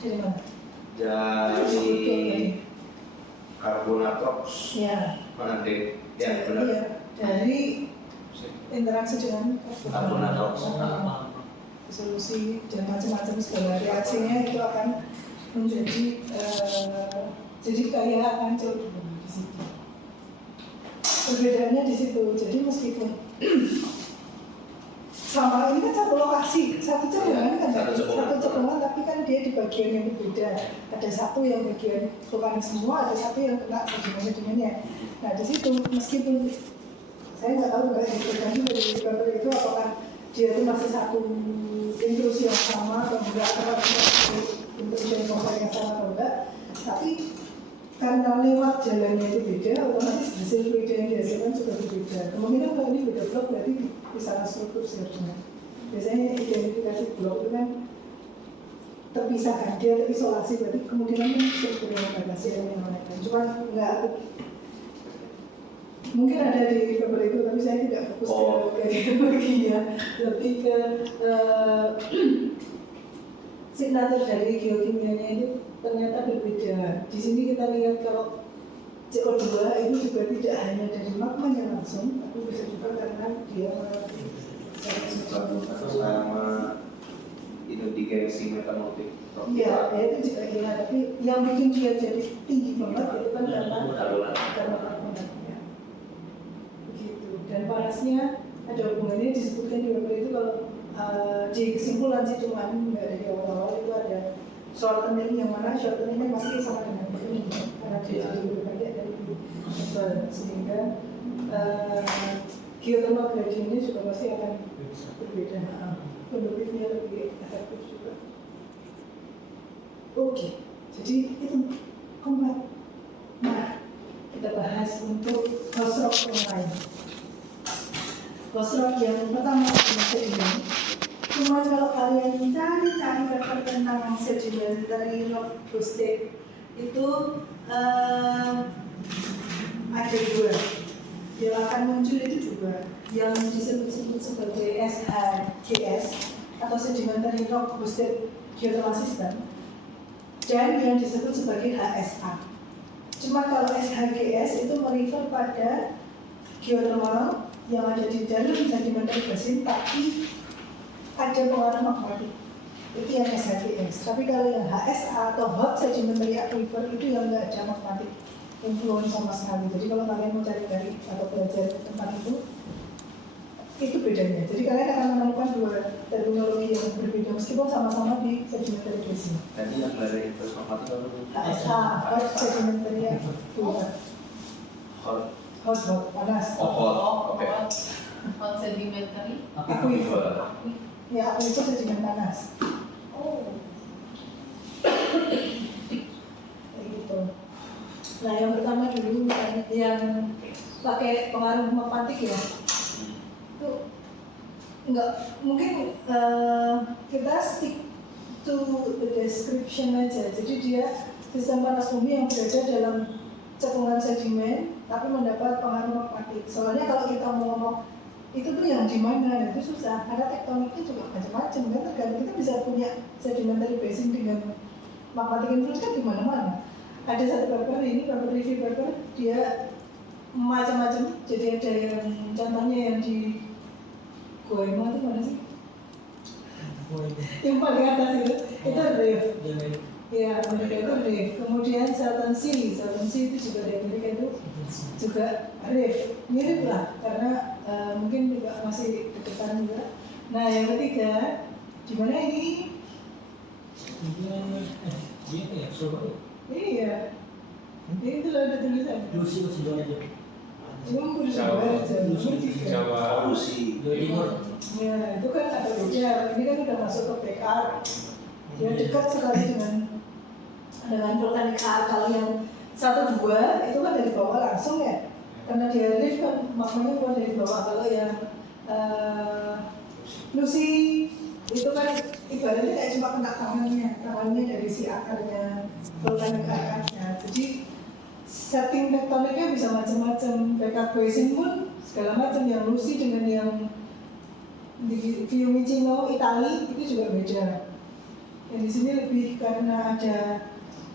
Dari mana? Dari karbonat rocks. Ya. Mana deh? Ya benar. Iya. Dari interaksi dengan karbonat rocks. Solusi dan macam-macam segala reaksinya itu akan menjadi jadi kayak akan CO2 di situ. Perbedaannya di situ. Jadi meskipun sama ini kan satu lokasi, satu cekungan kan, satu cekungan, tapi kan dia di bagian yang berbeda. Ada satu yang bagian vulkanik semua, ada satu yang kena sedimen-sedimennya. Nah di situ meskipun saya nggak tahu kayak gitu kan dari indikator itu apakah dia itu masih satu intrusi yang sama atau enggak, atau intrusi yang sama atau enggak, tapi karena lewat jalannya itu beda, otomatis hasil fluida yang dihasilkan juga berbeda. Kemungkinan kalau ini beda blok berarti bisa struktur seharusnya. Biasanya identifikasi blok itu kan terpisahkan, dia terisolasi, berarti kemungkinan kan struktur yang batasi yang mana. Cuma nggak mungkin ada di paper itu, tapi saya tidak fokus ke geologinya, lebih ke signature dari geokimianya itu ternyata berbeda. Di sini kita lihat kalau CO2 itu juga tidak hanya dari magmanya langsung, tapi bisa juga karena dia sama itu digengsi metamotif. Iya, ya itu juga iya, tapi yang bikin dia jadi tinggi banget itu kan karena magmanya. Begitu. Dan panasnya ada hubungannya, disebutkan di paper itu kalau di kesimpulan sih cuma nggak ada di awal-awal itu ada shortening yang mana shorteningnya pasti sama dengan ini karena dia jadi lebih banyak dari tebal sehingga geothermal gradientnya juga pasti akan berbeda, konduktifnya lebih efektif juga. Oke, jadi itu kompleks. Nah, kita bahas untuk host rock yang lain. Host rock yang pertama adalah sedimen. Cuma kalau kalian cari paper tentang sedimentary rock hosted itu ada dua yang akan muncul itu juga yang disebut sebagai SHGS atau sedimentary rock hosted geothermal system dan yang disebut sebagai HSA. Cuma kalau SHGS itu merefer pada geothermal yang ada di dalam sedimentary basin tapi ada pengaruh magmatik, itu yang SHGS. Tapi kalau yang HSA atau hot sedimentary aquifer itu yang nggak ada magmatic influence sama sekali. Jadi kalau kalian mau cari atau belajar tentang itu bedanya. Jadi kalian akan menemukan dua terminologi yang berbeda meskipun sama-sama di sedimentary basin. Jadi yang dari influence magmatik itu HSA, hot sedimentary aquifer. Hot, panas. Oke. Hot sedimentary Aquifer. Ya, aku itu sedimen panas. oh Kayak gitu. Nah, yang pertama dulu yang pakai pengaruh magmatik ya. Itu enggak mungkin kita stick to the description aja. Jadi dia sistem panas bumi yang berada dalam cekungan sedimen tapi mendapat pengaruh magmatik. Soalnya kalau kita mau ngomong itu tuh yang di mana itu susah karena tektoniknya juga macam-macam kan, tergantung kita bisa punya sedimentary basin dengan magmatic influence kan di mana-mana. Ada satu paper ini paper review paper dia macam-macam, jadi ada yang contohnya yang di Goema itu mana sih? Yang paling atas itu reef. Ya, Amerika itu reef. Kemudian Salton Sea itu juga di Amerika itu juga reef. Mirip lah, karena mungkin juga masih deketan juga. Nah, yang ketiga, di mana ini? Iya. Ini tuh ada tulisan. Jawa. Polusi. Ya, itu kan ada beda. Ini kan udah masuk ke PKR. Dia dekat sekali dengan vulkanik R. Kalau yang 1-2 itu kan dari bawah langsung ya. Karena dia reef kan magmanya keluar dari bawah. Kalau yang Lucy itu kan ibaratnya kayak cuma kena tangannya dari si akarnya vulkanik akarnya. Jadi setting tektoniknya bisa macam-macam. Backup basin pun segala macam. Yang Lucy dengan yang di Fiumicino, Itali itu juga beda. Yang di sini lebih karena ada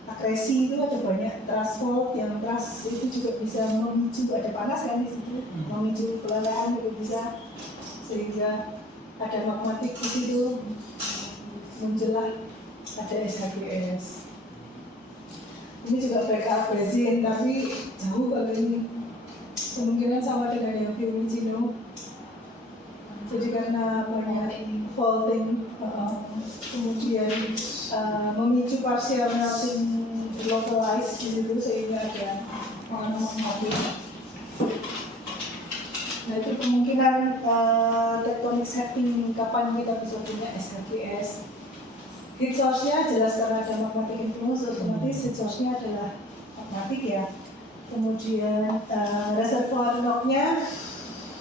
akresi itu ada banyak trust fault, yang trust itu juga bisa memicu ada panas kan di situ, memicu kelelahan juga bisa sehingga ada magmatik di situ menjelah ada SHGS. Ini juga backup basin tapi jauh kalau ini kemungkinan sama dengan yang Fiumicino. Jadi karena banyak faulting, kemudian memicu partial melting localized di situ sehingga ada pengaruh magmatik. Nah itu kemungkinan tectonic setting kapan kita bisa punya SHGS. Heat source-nya jelas karena ada magmatic influence, otomatis heat source-nya adalah magmatik ya. Kemudian reservoir rocknya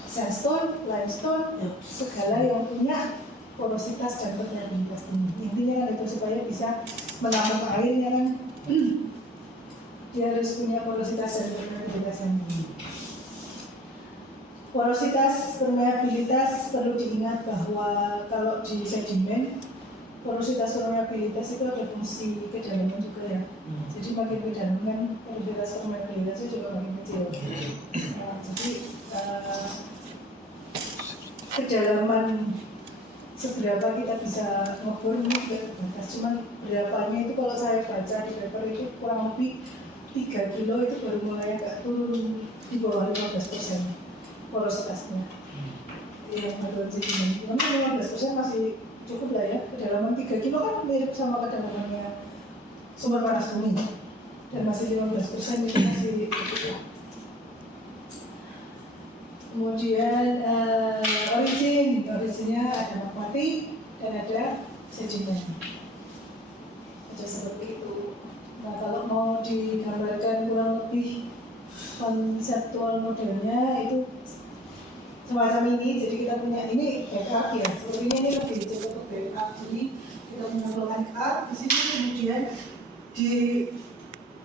sandstone, limestone, segala yang punya porositas dan permeabilitas tinggi. Intinya kan itu supaya bisa menampung airnya kan. Dia harus punya porositas dan permeabilitas yang tinggi. Porositas, permeabilitas perlu diingat bahwa kalau di sedimen porositas permeabilitas itu ada fungsi kedalaman juga ya. Jadi makin kedalaman porositas permeabilitasnya juga makin kecil. Nah, jadi kedalaman seberapa kita bisa ngebor ini juga terbatas. Cuman berapanya itu kalau saya baca di paper itu kurang lebih 3 kilo itu baru mulai agak turun di bawah 15% porositasnya. Yang menurut sedimen, memang 15% masih cukup lah ya. Kedalaman 3 kilo kan mirip sama kedalamannya sumber panas bumi, dan masih 15% itu masih cukup lah. Kemudian originnya ada magmatik dan ada sedimen. Ada seperti itu. Nah, kalau mau digambarkan kurang lebih konseptual modelnya itu semacam ini. Jadi kita punya ini backup ya. Sepertinya ini lebih cukup backup. Jadi kita menambahkan up di sini, kemudian di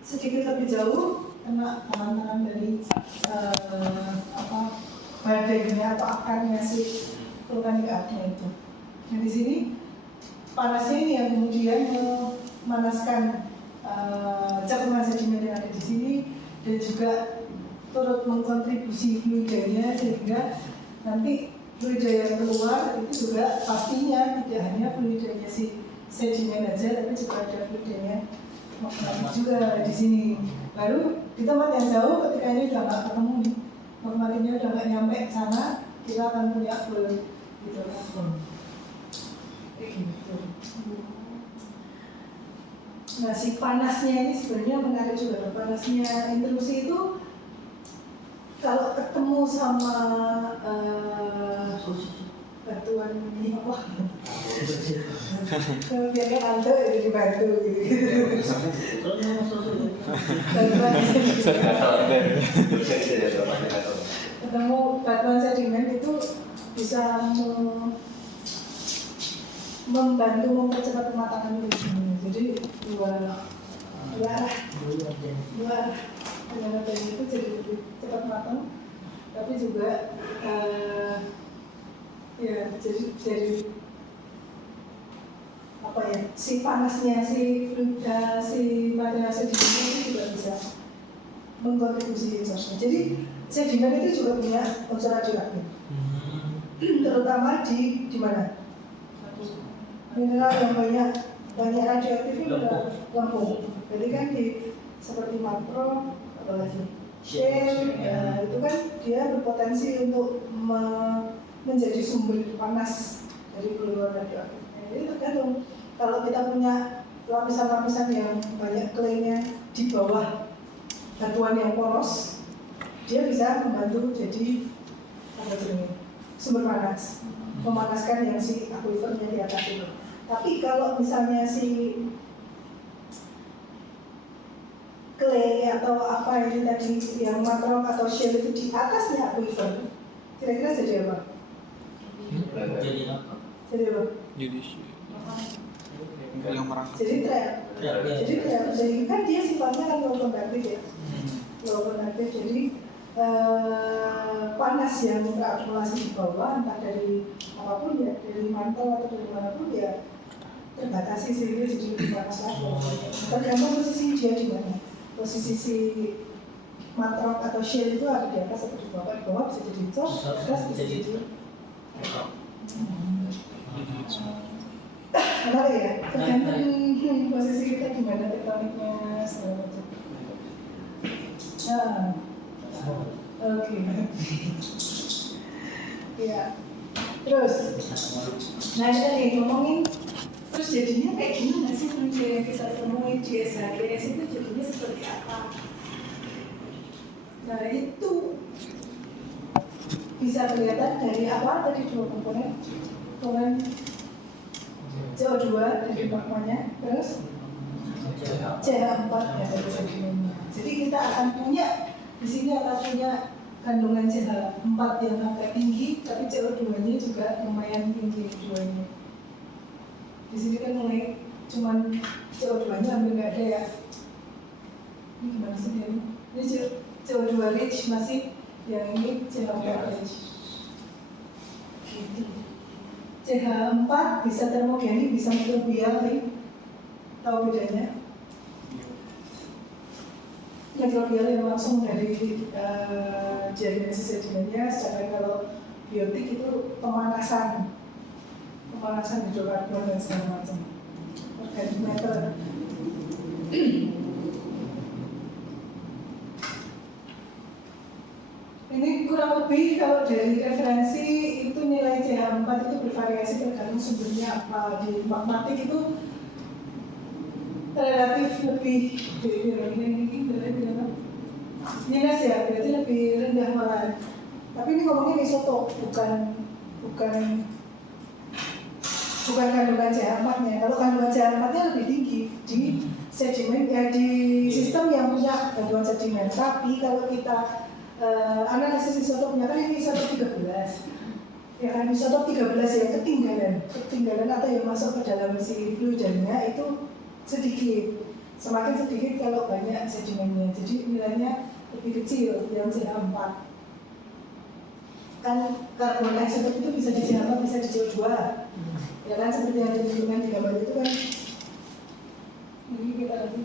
sedikit lebih jauh kena tangan-tangan dari badainya atau akarnya si vulkanik upnya itu. Nah di sini panasnya ini yang kemudian memanaskan cakupan sedimen yang ada di sini dan juga turut mengkontribusi fluidanya, sehingga nanti fluida yang keluar itu juga pastinya tidak hanya fluidanya si sedimen aja, tapi juga ada fluidanya magmatik juga di sini. Baru di tempat yang jauh ketika ini udah nggak ketemu nih, magmatiknya udah nggak nyampe sana, kita akan punya full gitu kan. Kayak gitu. Nah si panasnya ini sebenarnya menarik juga. Panasnya intrusi itu kalau ketemu sama batuan ini apa? Biarkan anda jadi dibantu gitu. Ketemu batuan sedimen itu bisa membantu mempercepat pematangan itu. Jadi dua dengan adanya itu jadi lebih cepat matang, tapi juga ya jadi apa ya, si panasnya si material sedimen itu juga bisa mengkontribusi unsurnya. Jadi sedimen itu juga punya unsur radioaktif, terutama di mana mineral yang banyak radioaktif itu lempung. Jadi kan di seperti makro atau lagi shale, ya, itu kan dia berpotensi untuk menjadi sumber panas dari keluar radioaktif. Jadi tergantung, kalau kita punya lapisan-lapisan yang banyak klaynya di bawah batuan yang poros, dia bisa membantu jadi sumber panas, memanaskan yang si akuifernya di atas itu. Tapi kalau misalnya si clay atau apa ini tadi yang makro atau shale itu di atasnya akuifer, kira-kira jadi apa? Jadi apa? Jadi yang merangkap. Jadi trap. Jadi kan dia sifatnya kan low conductive ya. Low conductive, jadi panas yang terakumulasi di bawah, entah dari apapun ya, dari mantel atau dari manapun ya, terbatasi sehingga jadi lebih panas lagi. Tergantung posisi dia di mana. Posisi si matrok atau shale itu ada di atas atau di bawah. Di bawah bisa jadi sos, di atas bisa jadi menarik ya. Tergantung posisi kita di mana tektoniknya segala macam. Oke. Ya. Terus, nah ini tadi ngomongin, terus jadinya kayak gimana sih fluida yang kita temuin di SHGS itu jadinya seperti apa? Nah itu bisa kelihatan dari apa tadi dua komponen CO2 dari magmanya, terus CH4 ya dari sedimennya. Jadi kita akan punya di sini akan punya kandungan CH4 yang agak tinggi, tapi CO2-nya juga lumayan tinggi CO2-nya. Di sini kan mulai cuman CO2-nya hampir nggak ada ya. Ini gimana sih dia? Ini CO2 rich masih, yang ini CH4 rich. Gitu. CH4 bisa termogenik, bisa mikrobial, tahu bedanya? Mikrobial yang langsung dari diagnosis sedimennya, sedangkan kalau biotik itu pemanasan hidrokarbon dan segala macam. Organic matter. Ini kurang lebih kalau dari referensi itu nilai CH4 itu bervariasi tergantung sumbernya apa. Di magmatik itu relatif lebih minus ya, berarti lebih rendah malah. Tapi ini ngomongnya isotop, bukan kandungan CH4-nya. Kalau kandungan CH4-nya lebih tinggi di sedimen ya, di sistem yang punya kandungan sedimen. Tapi kalau kita analisis isotopnya, kan ini isotop 13 ya kan, isotop 13 yang ketinggalan atau yang masuk ke dalam si fluidnya itu sedikit, semakin sedikit kalau banyak sedimennya, jadi nilainya lebih kecil yang CH4. Kan karbon isotop itu bisa di CH4, bisa di CO2 ya kan, seperti yang ditunjukkan di gambar itu kan. Ini kita lagi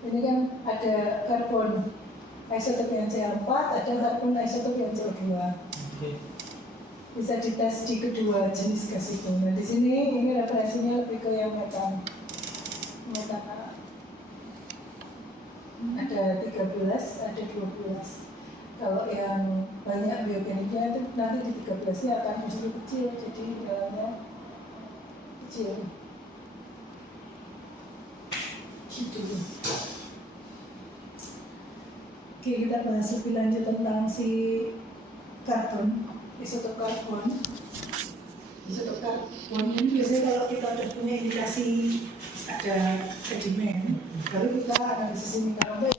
ini kan ada karbon isotop yang CH4, ada karbon isotop yang CO2. Bisa dites di kedua jenis gas itu. Nah di sini ini referensinya lebih ke yang metan. Ada 13, ada 12. Kalau yang banyak biogeniknya itu nanti di 13-nya akan justru kecil, jadi dalamnya kecil. Gitu. Oke, kita bahas lebih lanjut tentang si karbon. Isotop karbon ini biasanya kalau kita udah punya indikasi ada sedimen, baru kita analisis ini. Kalau enggak,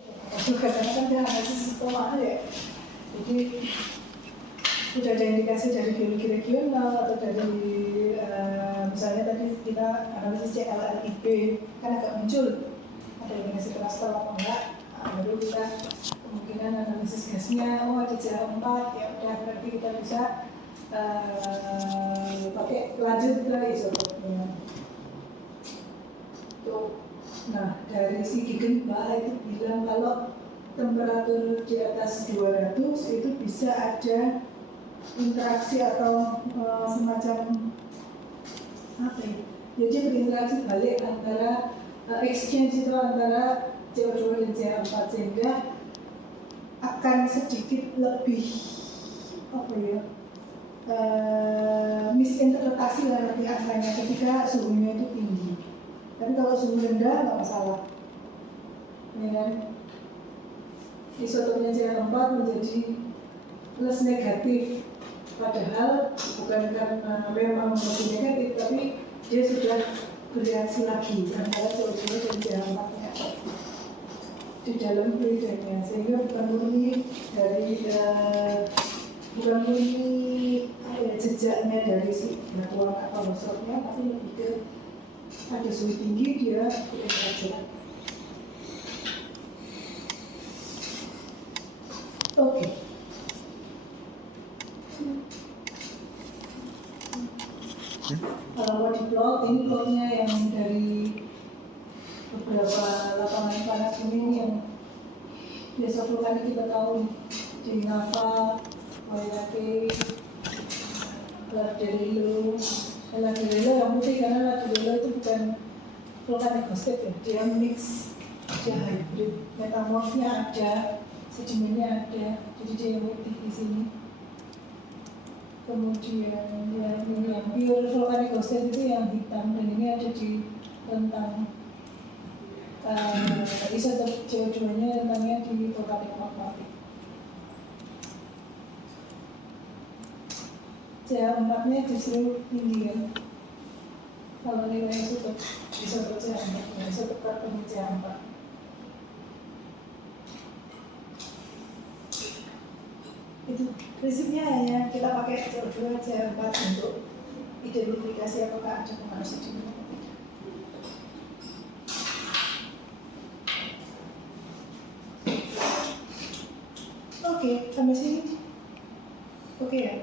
karena kan dia analisis setelah ya. Jadi sudah ada indikasi dari geologi regional atau dari misalnya tadi kita analisis CLLIB kan agak muncul ada indikasi cluster apa enggak. Baru kita kemungkinan analisis gasnya, ada CH4, ya udah berarti kita bisa pakai lanjut ke isotopnya. Nah, dari si Gegenbacher itu bilang kalau temperatur di atas 200 itu bisa ada interaksi atau semacam apa ya? Jadi berinteraksi balik antara exchange itu antara CO2 dan CH4 sehingga akan sedikit lebih apa ya, misinterpretasi lah nanti angkanya ketika suhunya itu tinggi. Tapi kalau suhu rendah nggak masalah, ya kan? Isotopnya CH4 menjadi plus negatif, padahal bukan karena memang lebih negatif, tapi dia sudah bereaksi lagi antara CO2 dan CH4-nya di dalam fluidnya, sehingga bukan murni dari jejaknya dari si batuan atau longsornya, tapi lebih ke ada suhu tinggi dia bereaksi. Oke. Kalau mau diplot, ini plotnya yang dari beberapa lapangan panas ini yang biasa vulkanik kita tahu di Nava, Wairakei, Ladrillo yang putih karena Ladrillo itu bukan vulkanik hosted ya, dia mix, dia hybrid, metamorfnya ada, sedimennya ada, jadi dia yang putih di sini. Kemudian yang pure vulkanik hosted itu yang hitam, dan ini ada di rentang isotop CO2-nya rentangnya di vulkanik magmatik. C4-nya justru tinggi kan. Kalau nilainya super bisa C4, bisa tetap dengan C4. Itu prinsipnya hanya kita pakai CO2 C4 untuk identifikasi apakah ada pengaruh sedimen. Oke, sampai sini. Oke ya.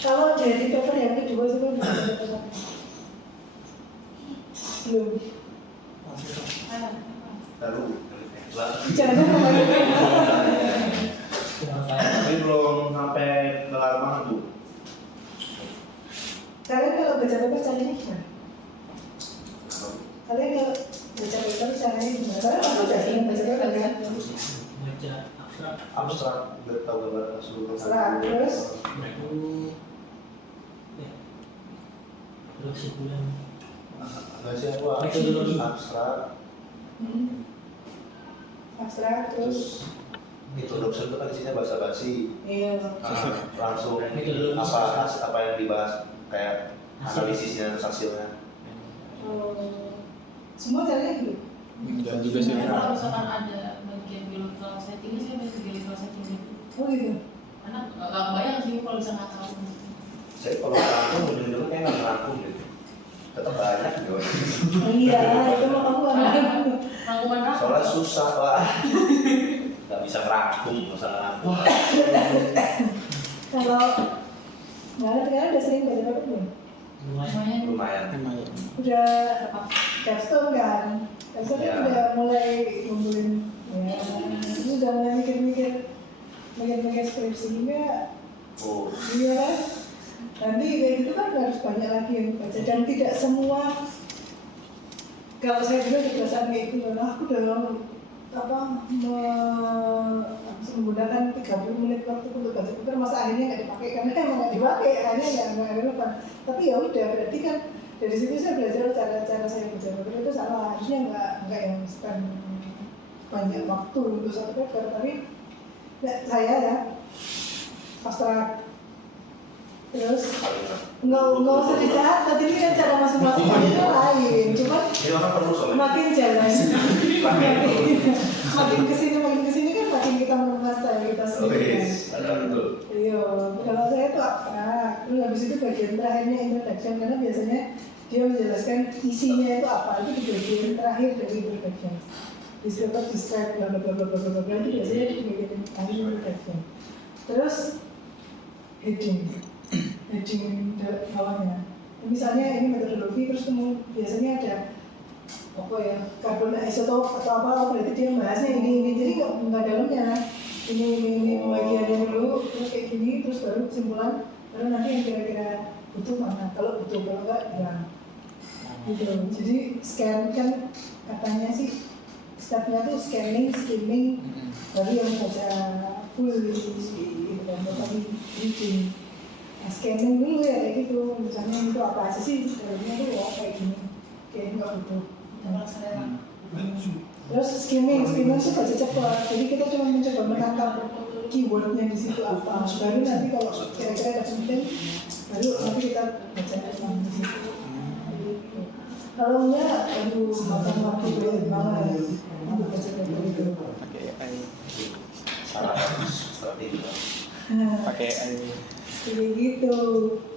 Kalau dari paper yang kedua itu kan bisa dapat apa? Belum. Lalu Jangan tapi belum sampai kelar banget tuh. Kalian kalau baca paper caranya gimana? Kalian kalau baca paper caranya gimana? Kalian kalau baca paper kan? Baca abstrak. Abstrak, udah tahu gambar seluruh. Abstrak, terus? Terus kesimpulan. Nggak sih apa? Metodologi. Abstrak, Abstrak, terus? introduction itu kan isinya basa-basi. Iya. Langsung Metodologi. apa yang dibahas kayak analisisnya terus hasilnya. Semua caranya gitu? Enggak juga sih. Kalau misalkan ada bagian biological setting, saya bagian biological setting gitu. Oh gitu? Karena nggak kebayang sih kalau bisa nggak tahu. Saya kalau merangkum ujung-ujungnya kayak nggak merangkum gitu. Tetap banyak gitu. Iya, itu mah kamu Rangkuman rapat. Soalnya susah lah. Nggak bisa merangkum, nggak usah merangkum. Kalau kalian udah sering baca paper belum? Lumayan. Lumayan. Lumayan. Udah capstone kan? Capstone kan Ya. udah mulai ngumpulin ya, ini udah mulai mikir-mikir skripsinya. Oh, Iya kan? Nanti kayak gitu kan harus banyak lagi yang baca dan tidak semua. Kalau saya dulu ada perasaan kayak itu, karena aku udah menggunakan 30 menit waktu untuk baca paper, masa akhirnya nggak dipakai karena emang nggak dipakai, akhirnya nggak relevan. Tapi ya udah, berarti kan dari situ saya belajar cara saya baca paper itu salah, harusnya nggak yang spend banyak waktu untuk satu paper, tapi saya ya abstrak. Terus nggak usah dicatat, ini kan cara masing-masing itu lain, cuman ini orang perlu soalnya. makin jalan makin kesini kan makin kita menemukan style kita sendiri kan. Ada betul. Iya, kalau saya tuh abstrak, terus habis itu bagian terakhirnya introduction, karena biasanya dia menjelaskan isinya itu apa, itu di bagian terakhir dari introduction. Describe bla bla bla bla bla bla, itu biasanya di bagian terakhir introduction. Terus heading bawahnya. Misalnya ini metodologi, terus kemudian biasanya ada apa ya, karbon isotop atau apa, berarti dia bahasnya ini, jadi nggak dalamnya. Ini bagiannya dulu, terus kayak gini, terus baru kesimpulan, baru nanti yang kira-kira butuh mana. Kalau butuh, kalau enggak ya gitu. Jadi scan kan katanya sih stepnya tuh scanning, skimming, baru yang baca full gitu kan, tapi reading. Scanning dulu ya kayak gitu, misalnya itu apa aja sih dalamnya tuh ya kayak gini, kayaknya nggak butuh. Terus skimming tuh baca cepat, jadi kita cuma mencoba menangkap keywordnya di situ apa, baru nanti kalau kira-kira ada penting, baru nanti kita baca di situ. Kalau enggak, aduh makan waktu banget untuk baca itu. Pakai AI. Salah strategi. Pakai AI. Jadi gitu.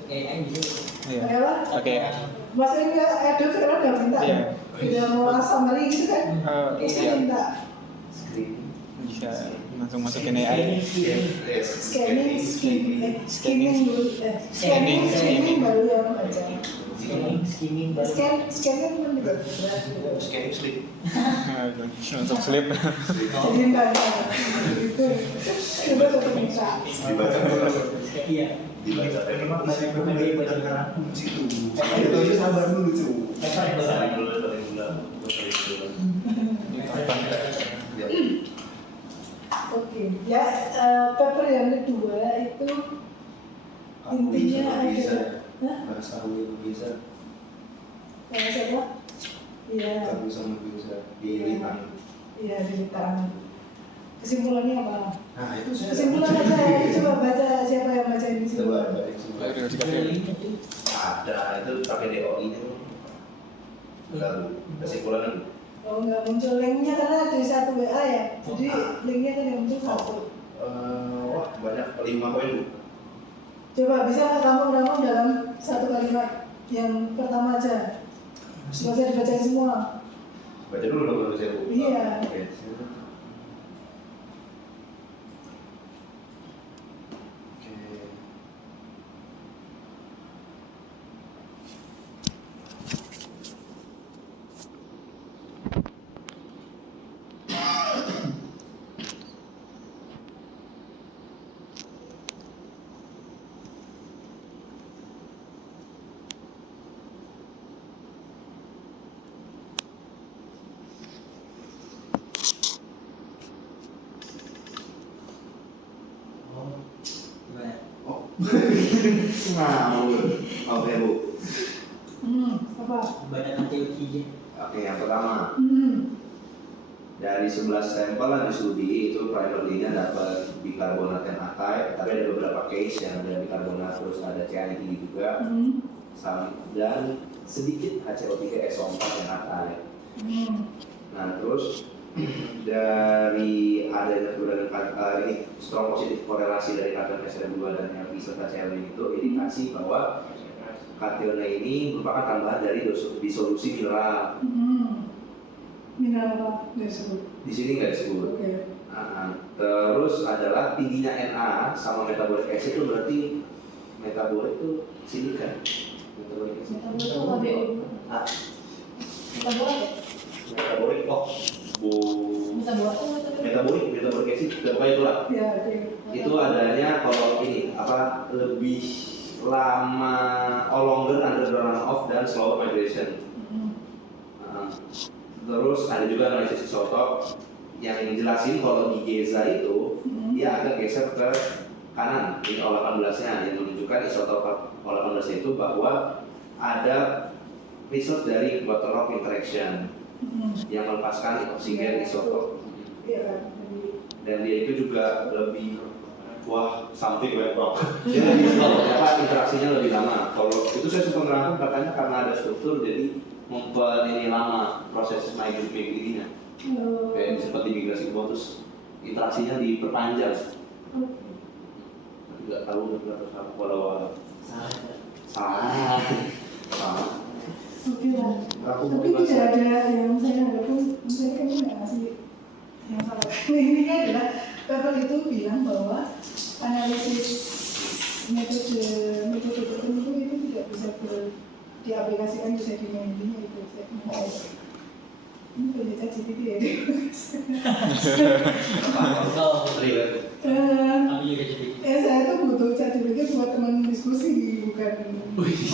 AI gitu. Iya. Pakai apa? Pakai Mas ini Adobe sekarang udah minta, Iya. udah mau summary gitu kan? Itu iya. minta Screening. Bisa langsung masukin AI. scanning dulu, scanning baru yang baca. Skimming baru. Scanning kan juga berat. Scanning sleep. Langsung slip. Jadi enggak ada. Gitu. Coba tetap bisa. Dibaca dulu. Iya. Dibaca dulu. Bukan dia baca kerangkum. Situ. Itu aja sabar dulu cuy. Paper yang Sabar baru. dulu dari bulan. Ya. Oke, ya paper yang kedua itu intinya bisa. ada. Hah? Bahasa Arab bisa. Siapa? Iya. Kamu sama bisa dilihat. Iya di tangan. Kesimpulannya apa? Nah itu saya. Kesimpulan aja, coba KTL. Ada itu pakai DOI itu. Lalu kesimpulan Oh nggak muncul linknya karena ada satu WA ya, jadi linknya kan yang muncul satu. wah banyak 5 poin Bu. Coba bisa nggak kamu ngomong dalam satu kalimat yang pertama aja, nggak usah dibaca semua. Baca dulu dong baru saya Bu. Iya. Oke. Ngawur. Oke Bu. Apa? Banyak anti-oksigen. Oke yang pertama. Hmm. Dari 11 sampel yang studi itu primerly-nya dapat bikarbonat dan atai, tapi ada beberapa case yang ada bikarbonat terus ada CaNO3 juga, dan sedikit HCO3SO4 yang atai. Nah terus dari adanya perbedaan ini strong positif korelasi dari kation SL2 dan LP serta CL itu indikasi bahwa kation ini merupakan tambahan dari disolusi mineral. Mineral apa? Nggak disebut. Di sini nggak disebut. Oke. Terus adalah tingginya Na sama metabolic acid itu berarti metabolik itu silika. Metabolic acid. Metabol itu KBO. Ah, Metabol ya? Metabolic Metabol atau metabolic acid. Pokoknya itulah. Ya, oke. Itu adanya kalau ini apa lebih lama, longer under the runoff dan slower migration. Terus ada juga analisis isotop yang jelasin kalau di Geza itu dia agak geser ke kanan ini O18-nya yang menunjukkan isotop O18 itu bahwa ada result dari water rock interaction yang melepaskan oksigen isotop. Iya kan. Dan dia itu juga lebih something went wrong. Dia lebih slow, interaksinya lebih lama. Kalau itu saya sempat ngerangkum katanya karena ada struktur jadi membuat ini lama proses migrasinya. Kayak seperti migrasi ke bawah terus interaksinya diperpanjang. Tapi nggak tahu berapa walau salah. Oke lah. Tapi tidak ada yang saya anggap pun, saya kan nggak ngasih yang salah. Ini kan adalah paper itu bilang bahwa analisis metode tertentu itu tidak bisa diaplikasikan bisa dimending itu. Ini penelitian GPT ya. Kalau kami juga jadi. Saya tuh butuh ChatGPT buat teman diskusi bukan.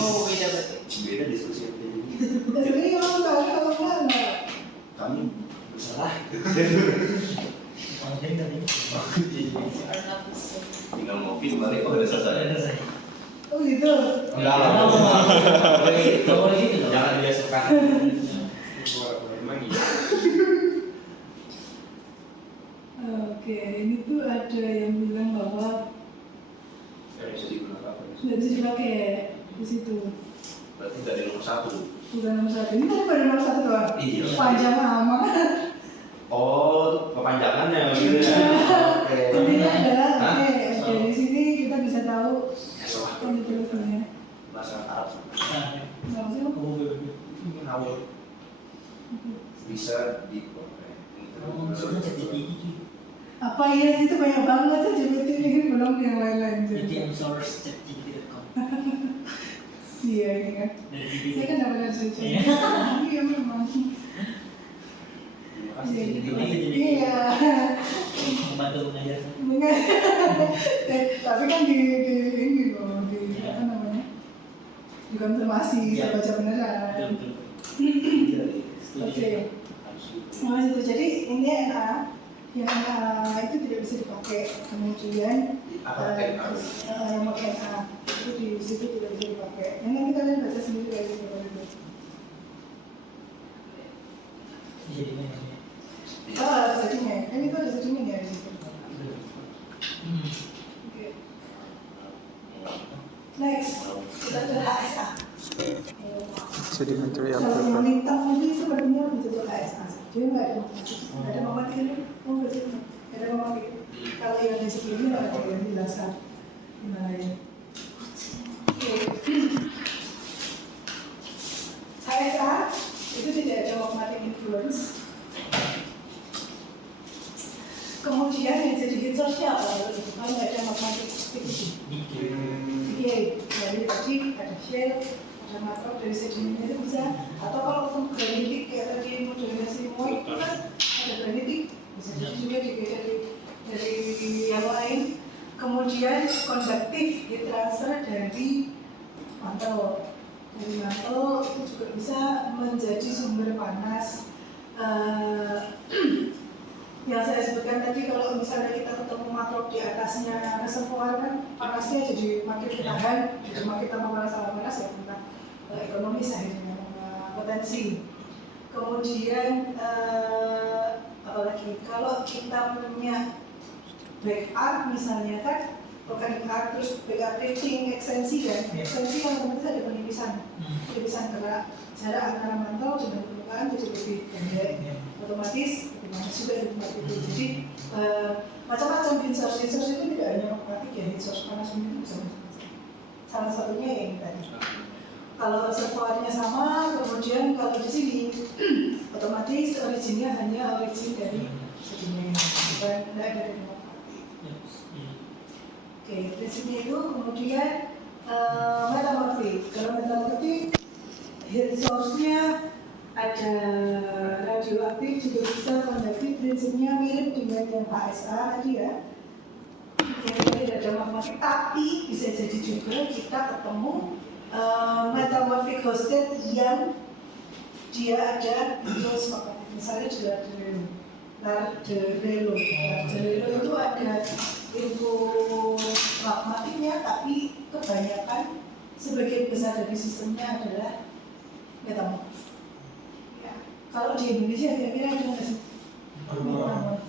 Oh beda berarti. Beda diskusi yang ini. Sebenarnya kalau nggak. Kami bersalah. Konten tadi. Tinggal ngopi balik udah selesai. Oh gitu. Enggak lah. Kalau gitu loh. Jangan biasakan. Oke, ini tuh ada yang bilang bahwa nggak bisa dipakai di situ. Berarti dari nomor 1. Bukan nomor 1. Ini tadi baru nomor 1 doang. Iya. Panjang amat. Oh, kepanjangannya gitu ya. Oke. Ini adalah dari sini kita bisa tahu Esok penelitiannya. bahasa Arab. Nggak sih? Ini ngawur. Bisa di Apa iya sih itu banyak banget sih GPT ini belum yang lain-lain. Jadi source chat.com. Iya ini kan. Saya kan dapat dari situ. Iya memang. Iya. Membantu mengajar. Tapi kan di ini loh di apa namanya? Dikonfirmasi saya baca beneran. Oke. Nah itu jadi ini NA yang NA itu tidak bisa dipakai kemudian yang pakai NA itu di situ tidak bisa dipakai. Yang nanti kalian baca sendiri kayak gitu. Jadi mana? Oh ada settingnya, kan itu ada settingnya ya di situ. Oke. Next, kita ke HSA. Sedimentary Kalau yang aquifer. lintang ini sebenarnya bisa ke HSA. Jadi nggak ada mama ini, mau ke sini, nggak ada mama ini. Kalau yang di sini ada yang dijelaskan gimana ya. HSA itu tidak ada magnetic influence. Kemudian yang jadi hit source-nya apa? Kalau nggak ada magnetic activity. Jadi tadi ada shell, ada makro dari sedimennya itu bisa. Atau kalau untuk granitik kayak tadi modelnya Simoy itu kan ada granitik, bisa jadi juga dari yang lain. Kemudian konduktif ditransfer dari mantel. Dari mantel itu juga bisa menjadi sumber panas. Yang saya sebutkan tadi, kalau misalnya kita ketemu makro di atasnya reservoir kan panasnya jadi makin ketahan, jadi makin tambah panas ya tentang ekonomis akhirnya potensi. Kemudian apalagi kalau kita punya backup misalnya kan organic art, terus backup drifting, ekstensi kan, ekstensi yang otomatis ada penipisan gerak jarak antara mantel dengan permukaan jadi lebih pendek, otomatis juga di tempat itu. Jadi macam-macam heat source itu tidak hanya magmatik ya, heat source panas itu bisa macam-macam. Salah satunya yang tadi. Kalau reservoirnya sama, kemudian kalau di sini otomatis originnya hanya origin dari sedimen, bukan dari magmatik. Oke, prinsipnya itu. Kemudian metamorfik. Kalau metamorfik heat source-nya ada radioaktif juga bisa, konduktif, prinsipnya mirip dengan yang HSA tadi ya. Yang tadi ada magmatik, tapi bisa jadi juga kita ketemu metamorphic hosted yang dia ada influence magmatik. Misalnya di Lardnerello itu ada info magmatiknya, tapi kebanyakan sebagian besar dari sistemnya adalah metamorph. Ya. Kalau di Indonesia kira-kira ada nggak sih? Ada.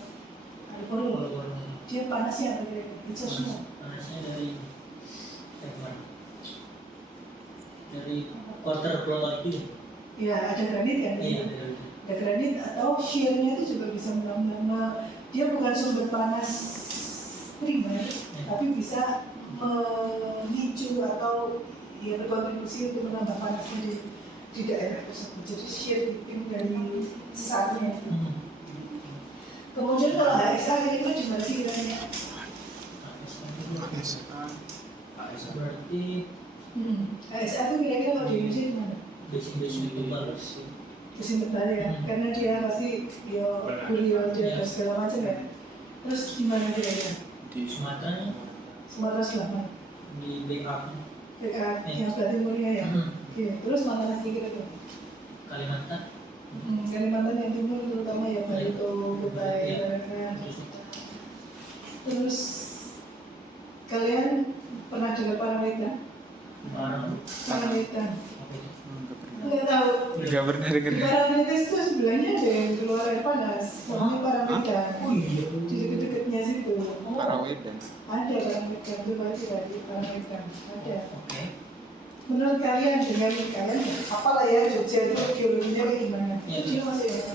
Dia panasnya apa kira-kira? Panasnya dari quarter floor itu. Ya, ada granit kan? Iya. Ada granit atau shear-nya itu juga bisa menambah. Dia bukan sumber panas primer, tapi bisa memicu atau ya berkontribusi untuk menambah panasnya di daerah tersebut. Jadi shear dipping dari sesarnya. Kemudian kalau HSA kira-kira di mana sih kira-kira? Berarti HSA itu kira-kira kalau di Indonesia di mana? basic tebal. Musim tebal ya, karena dia pasti kuliah dia dan segala macam ya. Terus di mana kira-kira? Di Sumatera, Sumatera Selatan. di BA, Yang sebelah timurnya ya. Oke, terus mana lagi kira-kira? Kalimantan. Kalimantan yang timur terutama ya, Barito, Kutai, Tarakan. Terus kalian pernah dengar Paramita? Paramita. Nggak tahu. Nggak pernah dengar. Paramita itu sebelahnya ada yang keluar air panas. Namanya Paramita. Di dekat-dekatnya situ. Parawedan. Ada Paramita itu pasti dari Paramita. Ada. Oke. Menurut kalian dengan kalian apalah ya Jogja itu geologinya kayak gimana? Ya, Dia masih ya.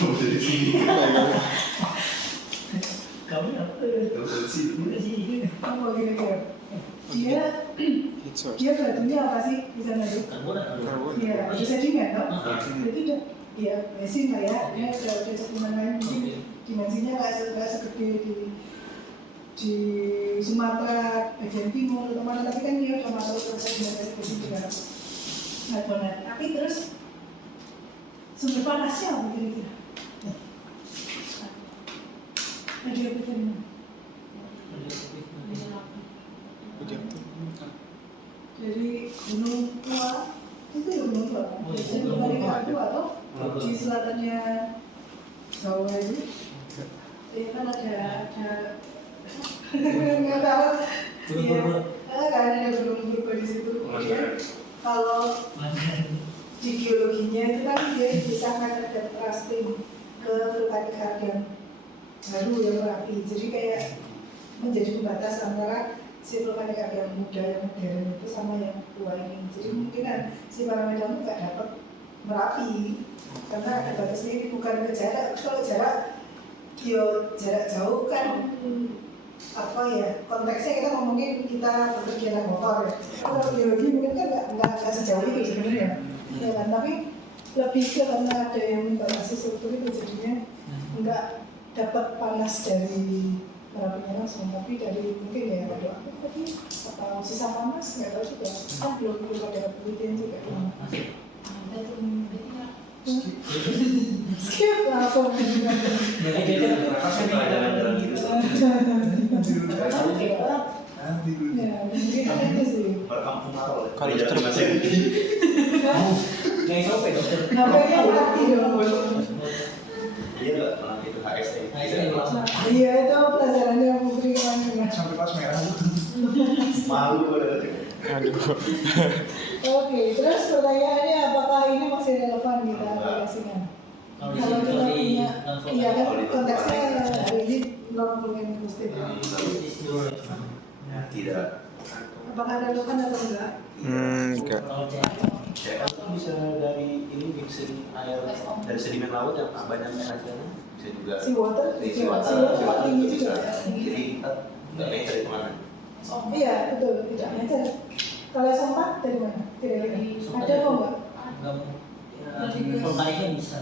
Kamu dari sini. Kamu apa? Kamu dari sini. Apa kira-kira? Dia Heat source. dia berarti apa sih bisa nanti? Karbon. Iya, bisa sedimen toh? Ah. Jadi udah, ya mesin lah ya. Ini udah sedimen lain mungkin dimensinya nggak segede di Sumatera bagian timur atau mana, tapi kan dia udah masuk ke sedimen dari besi juga. Nah, benar. Tapi terus sumber panasnya apa kira-kira? Ada apa kira-kira? Dari Gunung Tua, itu ya Gunung Tua kan? Dari Gunung Tua atau di selatannya Jawa itu, ya kan ada nggak tahu, ya kan ada gunung berubah di situ. Kemudian kalau di geologinya itu kan dia dipisahkan ada crusting ke ke vulkanik arc yang baru yang Merapi. Jadi kayak menjadi pembatas antara si vulkanik arc yang muda yang modern itu sama yang tua ini. Jadi mungkin si Paramedan itu nggak dapat Merapi karena ada batasnya ini bukan ke jarak. Kalau jarak jarak jauh kan apa ya, konteksnya kita ngomongin kita bepergian naik motor ya. Kalau geologi mungkin kan nggak sejauh itu sebenarnya, ya kan. Tapi lebih ke karena ada yang membatasi struktur itu jadinya nggak dapat panas dari Merapinya langsung, tapi dari mungkin ya radioaktif tadi atau sisa panas nggak tahu juga. Kan belum ada penelitian juga. Skip langsung. Jadi kita jalan-jalan gitu. Ya, mungkin itu sih. Perkampungan atau Kalau nggak SOP dokter. Ngapainnya mati dong. Iya nggak pernah itu HSE. Iya itu pelajarannya yang Putri kemarin. Sampai kelas merah. Malu gue dari. Aduh. Oke, terus pertanyaannya apakah ini masih relevan kita aplikasikan? Kalau di Kalau sini kita di punya, iya kan Kalau di konteksnya vulkanik. hari ini non-vulkanik hosted. Tidak. Apakah relevan atau enggak? Enggak. Ya, kan bisa dari ini mixing air dari sedimen laut yang banyak hasilnya bisa juga. Si water, Si water tinggi bisa. juga. Jadi kita nggak naik dari kemana? Iya betul, tidak meter. Kalau sampah dari mana? Kira-kira ada apa enggak? Vulkaniknya bisa.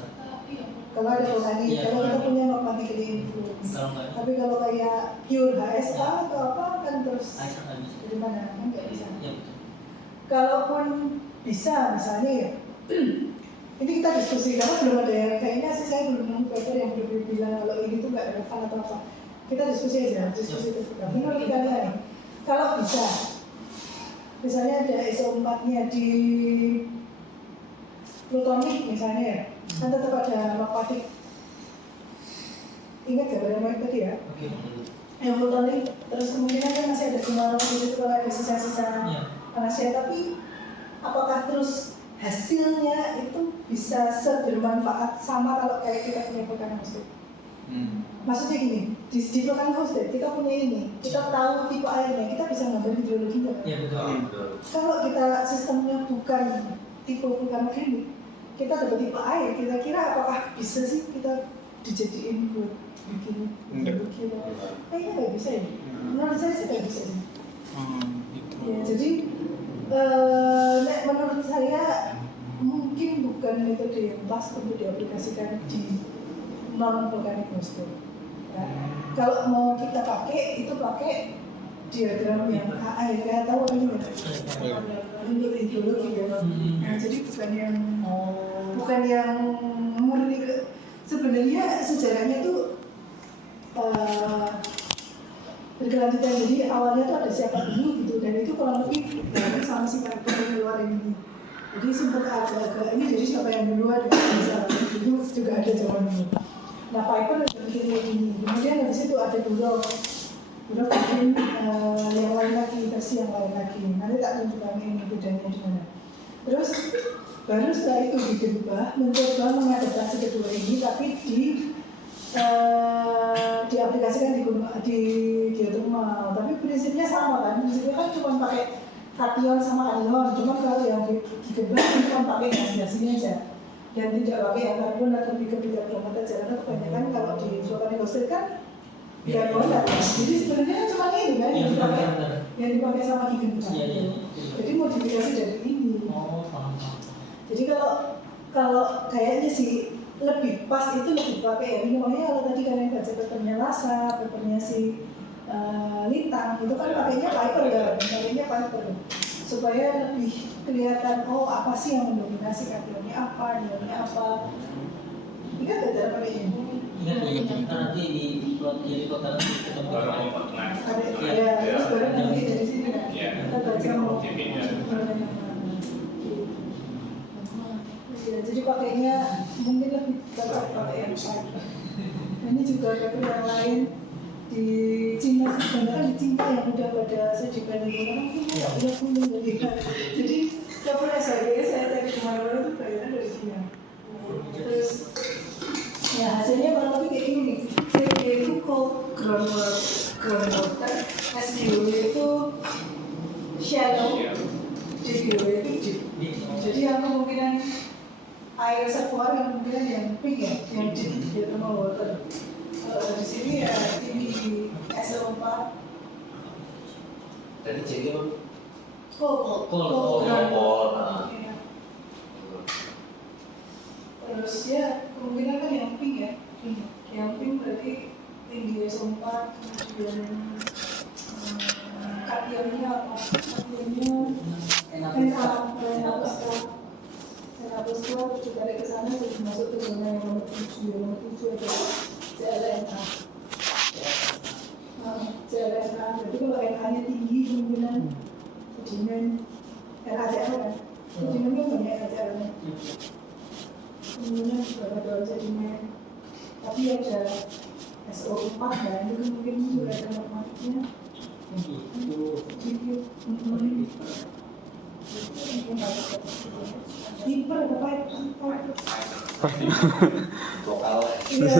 Kalau ada vulkanik, Iya, kalau kita vulkanik. punya magmatic influence. Kalau nggak, Tapi kalau kayak pure HSA atau apa kan terus Aisyah nggak bisa. dari mana? Kan nggak bisa. Iya betul. Kalaupun bisa misalnya ya, ini kita diskusi karena belum ada yang kayaknya sih saya belum nemu paper yang belum bilang kalau ini tuh nggak relevan atau apa. Kita diskusi aja, diskusi terbuka. Menurut kalian, kalau bisa, misalnya ada SO4-nya di plutonik misalnya ya, kan tetap ada magmatic. Ingat gak pada tadi ya? Oke. Yang plutonik, terus kemungkinan kan masih ada gumaro di situ kalau ada sisa-sisa Iya. panasnya, tapi apakah terus hasilnya itu bisa sebermanfaat sama kalau kayak kita punya vulkanik hosted? Maksudnya gini, di vulkanik hosted kita punya ini, kita tahu tipe airnya, kita bisa ngambil hidrologinya kan? Iya betul. Kalau kita sistemnya bukan tipe vulkanogenik, kita dapat tipe air, kira-kira apakah bisa sih kita dijadiin buat bikin hidrologi? Kayaknya nggak bisa ya. Menurut saya sih nggak bisa ya. Itu. Ya, jadi menurut saya mungkin bukan metode yang pas untuk diaplikasikan di non-vulkanik hosted. Ya. Kalau mau kita pakai, itu pakai diagram yang AI, kayak tahu ini nggak? Untuk hidrologi kan. Nah, jadi bukan yang murni ke. Sebenarnya sejarahnya tuh berkelanjutan. Jadi awalnya tuh ada siapa dulu gitu, dan itu kurang lebih bareng sama si karakter yang keluar ini. Jadi sempat agak ini, jadi siapa yang duluan bisa itu juga ada zaman dulu. Nah Piper udah bikin kayak gini, kemudian habis itu ada Durov bikin yang lain lagi, versi yang lain lagi. Nanti tak tunjukkan ini bedanya di mana. Terus baru setelah itu diubah, mencoba mengadaptasi kedua ini, tapi diaplikasikan di geothermal. Tapi prinsipnya sama kan, prinsipnya kan cuma pakai kation sama anion, cuma kalau yang digebrak itu kan pakai gas-gasnya aja dan tidak pakai yang karbon atau bikarbonat aja, karena kebanyakan kalau di vulkanik hosted kan bikarbonat. Jadi sebenarnya cuma ini kan yang dipakai sama gigagram. Jadi modifikasi dari ini. Oh, paham. Jadi kalau kayaknya sih lebih pas itu lebih pakai ya, makanya kalau tadi kalian baca papernya Lasa, papernya si Lintang, itu kan pakainya Piper kan, pakainya Piper supaya lebih kelihatan oh apa sih yang mendominasi kationnya apa, nilainya apa. Ingat gak cara pakainya? Ingat nanti di plot jadi kota ketemu. Ya, terus baru nanti dari sini kan kita baca mau. Ya, jadi pakainya mungkin lebih cocok pakai yang Piper. Ini juga paper yang lain di Cina, sebenarnya di Cina yang udah pada sedikan itu kan mungkin nggak punya kuning jadi paper saya cari kemana-mana itu bayaran dari Cina. Terus Ya hasilnya kurang lebih kayak gini nih. CG itu cold groundwater, SGW itu shallow, DGW itu deep. Jadi yang kemungkinan air reservoir yang kemungkinan yang pink ya, yang deep geothermal water. Di sini ya tinggi SO4. Tadi CG apa? Cold Cold. Iya. Terus ya kemungkinan kan yang pink ya, yang pink berarti tinggi SO4, kemudian kationnya apa? Kationnya NA++, terus ditarik ke sana terus masuk ke zona yang nomor 7 ada CLNA. CLNA, berarti kalau NA-nya tinggi kemungkinan sedimen NaCl kan? Sedimen kan banyak NaCl-nya. Kemudian juga ada sedimen, tapi ada SO4 dan itu mungkin juga ada normatifnya. Piper atau piper? Lokal. Iya.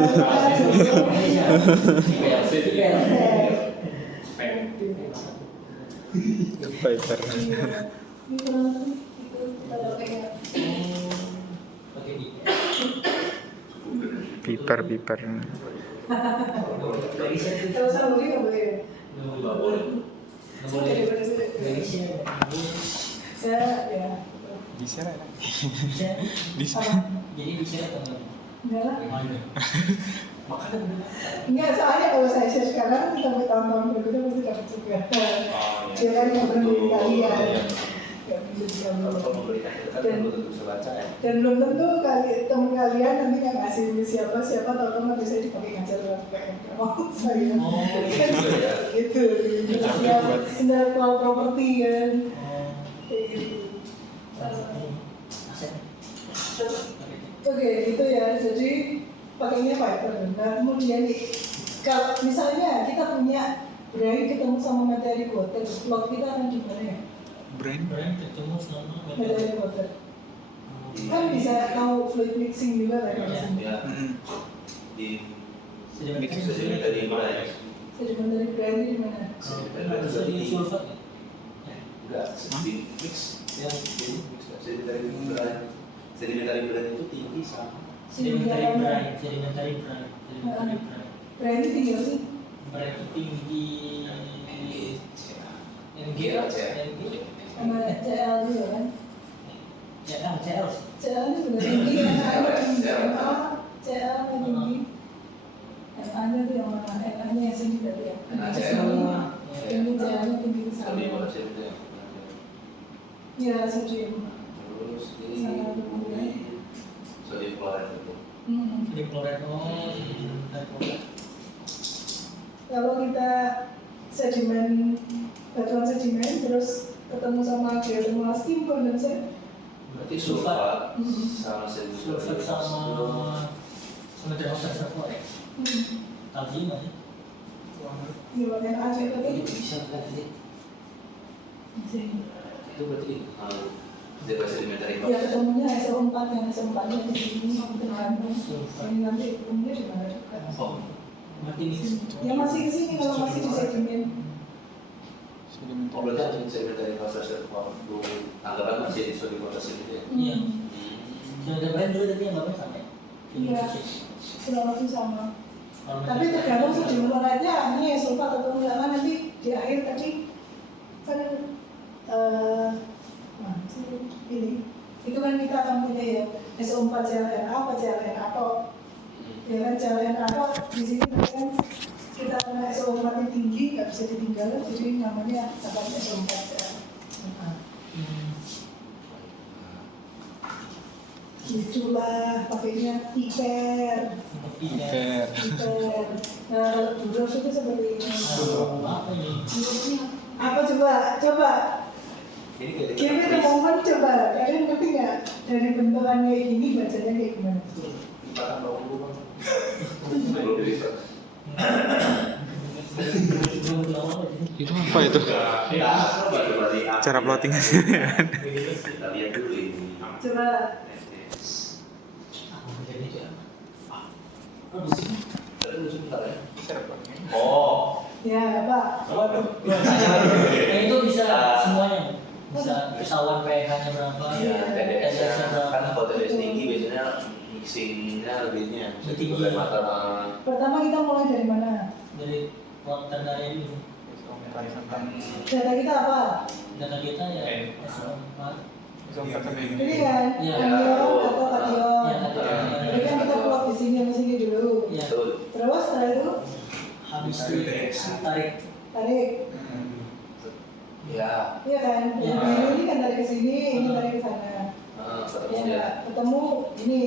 Piper. Ini kurang lebih itu kalau kayak Piper. kalau sama beli nggak boleh. Saya ya. Bisa lah. Bisa. Jadi bisa atau Enggak lah. Makanya Enggak, soalnya kalau saya share sekarang sampai tahun-tahun berikutnya pasti dapat juga. Dia kan yang berdiri kalian. Gak bisa Kalau juga. memberikan itu kan belum tentu bisa baca ya. Dan belum tentu teman kalian nanti nggak ngasih siapa tahu kan bisa dipakai ngajar UMKM. Mau saya. Gitu. Ya, intellectual property kan. Kayak gitu. Oke, gitu ya. Jadi pakainya fiber. Nah, kemudian kalau misalnya kita punya brain ketemu sama materi water, plot kita akan gimana ya? Brain. ketemu sama Materi water. Kan bisa tahu fluid mixing juga kan? Ya. Di sedimen dari mana ya? Sedimen dari brain itu di mana? Jadi sulfat Enggak, sedikit mix. Ya, sedimentary berat itu tinggi sama sedimentary Brain itu tinggi apa sih? berarti tinggi NG Sama CL juga kan? CL CL ini sudah tinggi kan? CL yang tinggi. NA-nya itu yang mana? NA-nya yang sini berarti ya? Ini CL-nya tinggi ke sana. Ya, sodium. Terus ini sodium klorid itu. di kloret Kalau kita batuan sedimen terus ketemu sama geothermal steam condenser, Berarti sulfat sama sulfat sama reservoir ya kalsium aja gimana aja tadi? bisa berarti itu berarti zero sedimentary Ya ketemunya SO4 yang SO4-nya di sini tergantung. Ini nanti ketemunya di mana juga. mati mix Ya masih di sini kalau masih di sedimen. Oh, berarti sedimentary reservoir itu anggapan masih di sodium potassium itu ya? iya sudah brand juga tadi yang nggak pernah sampai Iya, kurang lebih sama. Tapi tergantung sedimen aja, ini sulfat atau enggak kan nanti di akhir tadi kan ini itu kan kita akan punya ya SO4 CLNA apa CLNA atau ya kan CLNA atau di sini kan kita punya SO4 yang tinggi nggak bisa ditinggalkan jadi namanya akan SO4 CLNA. Itulah pakainya piper. Nah kalau buros itu seperti ini. apa ini Apa coba Ini give me the moment coba, kalian ngerti nggak dari bentukan kayak gini bacanya kayak gimana? Lipatan bawang dulu bang. Belum dilipat. Itu apa itu? Cara plotting aja. Kita lihat dulu ini. Coba Tadi musim bentar ya. Cirebon. Oh. Ya apa? Waduh. Nah itu bisa semuanya. Bisa pesawat PH-nya berapa? Iya, TDS-nya berapa? kan kalau TDS tinggi biasanya mixingnya lebihnya bisa Tinggi. dibuat mata. Pertama kita mulai dari mana? Dari kuartal dari dulu. Tentang Data kita apa? Data kita ya S4. Ini kan Iya. anion atau kation. Iya, kation. Jadi kan kita plot di sini sama sini dulu. Iya. Betul. Terus setelah itu Habis itu tarik. tarik. Ya. Iya kan? Iya. Yang biru ini kan tarik ke sini, ini tarik ke sana. Ketemu Ya, ya. ketemu ini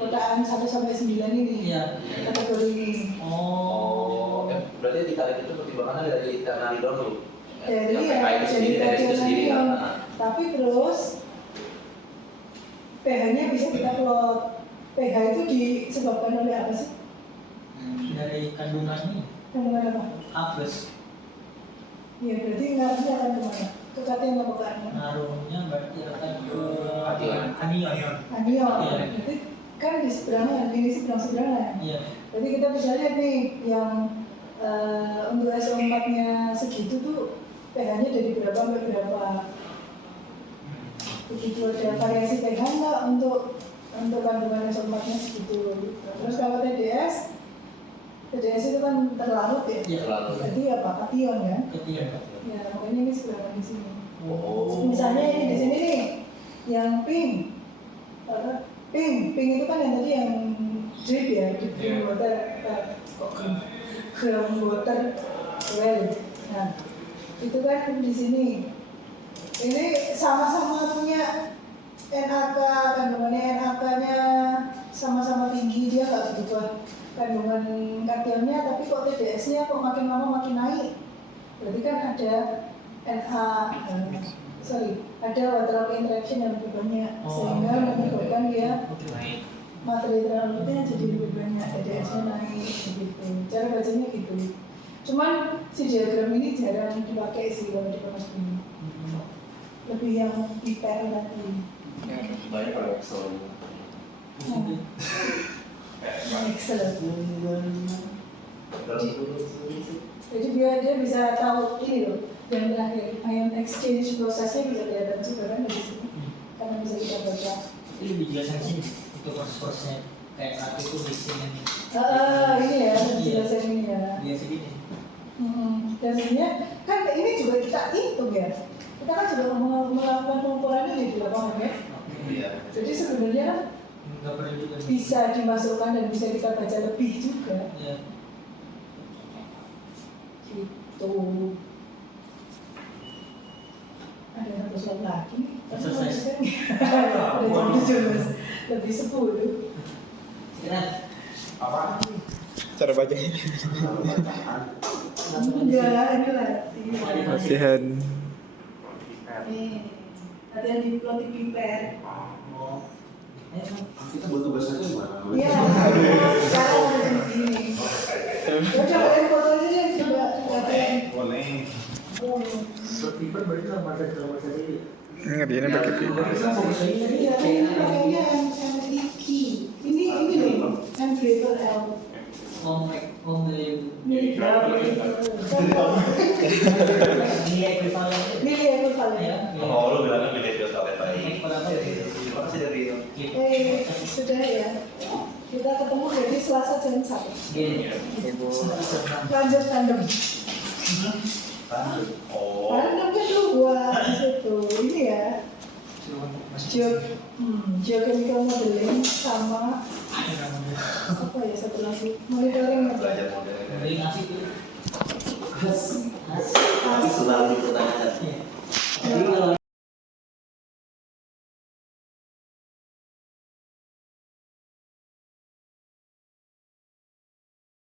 kotaan 1 sampai 9 ini. Iya. Kategori ini. Oh, berarti ditarik itu pertimbangannya dari tanah dulu. Dari Yang ya, PKI itu sendiri, dari TDS itu sendiri kajian kan. anion. Tapi terus pH-nya bisa kita plot. pH itu disebabkan oleh apa sih? Dari kandungan ini Kandungan apa? A+. Ya berarti ngaruhnya akan kemana? Ke kation apa ke anion? Ngaruhnya berarti akan ke Anion. anion. Anion. Iya. Berarti kan di seberangan, ini seberang-seberangan. Iya. Berarti kita bisa lihat nih yang untuk SO4-nya segitu tuh pH-nya dari berapa sampai berapa. Begitu ada variasi pH enggak untuk kandungan SO4-nya segitu. Terus kalau TDS itu kan terlarut ya. Iya. Terlalu. Berarti apa? Kation kan? Ketiga. Ya makanya ini seberangan di sini. Oh. Misalnya ini di sini nih, yang pink, pink itu kan yang tadi yang drip ya, drip water, ground water well. Nah, itu kan di sini. Ini sama-sama punya NaK, kandungannya NaK-nya sama-sama tinggi, dia nggak berubah kandungan kationnya, tapi kok TDS-nya kok makin lama makin naik. Berarti kan ada ada water interaction yang lebih banyak, sehingga menyebabkan dia materi terlarutnya jadi lebih banyak, TDS-nya naik begitu. Cara bacanya gitu. Cuman si diagram ini jarang dipakai sih kalau di kelas ini. Lebih yang piper tadi. Banyak pada Excel. Excel. Terus Jadi biar dia bisa tahu ini loh, yang terakhir ion exchange prosesnya bisa kelihatan juga kan dari sini, karena bisa kita baca. Ini lebih jelaskan sini untuk proses-prosesnya kayak saat itu mixing ini. Ini ya, penjelasan ini ya. Dia segini. Dan sebenarnya kan ini juga kita hitung ya. Kita kan juga melakukan pengukurannya di lapangan ya. iya. Jadi sebenarnya kan Nggak perlu juga. bisa dimasukkan dan bisa kita baca lebih juga. Iya. Gitu. Ada yang harus lagi. Selesai. Udah jam 17, lebih 10. Sekarang Apa? cara bacanya. Enggak, ini Latihan. latihan di plot di piper. Kita butuh bahasanya gimana? Iya, sekarang ada di sini. Udah kalian foto aja deh, coba latihan. Boleh. Piper berarti sama bahasa ini. Ingat ini pakai pi. Iya, ini pakainya MIK. Ini loh, M greater L. Nilai ekivalen. Nilai ekivalen. Ya. Oh, lu bilangnya beda jauh sampai baik. Ekivalen Makasih dari Sudah ya. Kita ketemu jadi Selasa jam 1. Gini. Lanjut tandem. Oh. Tandem kan tuh buat di situ. Ini ya. Geochemical modeling sama apa ya satu lagi monitoring Belajar modelnya. Dari ngasih tuh.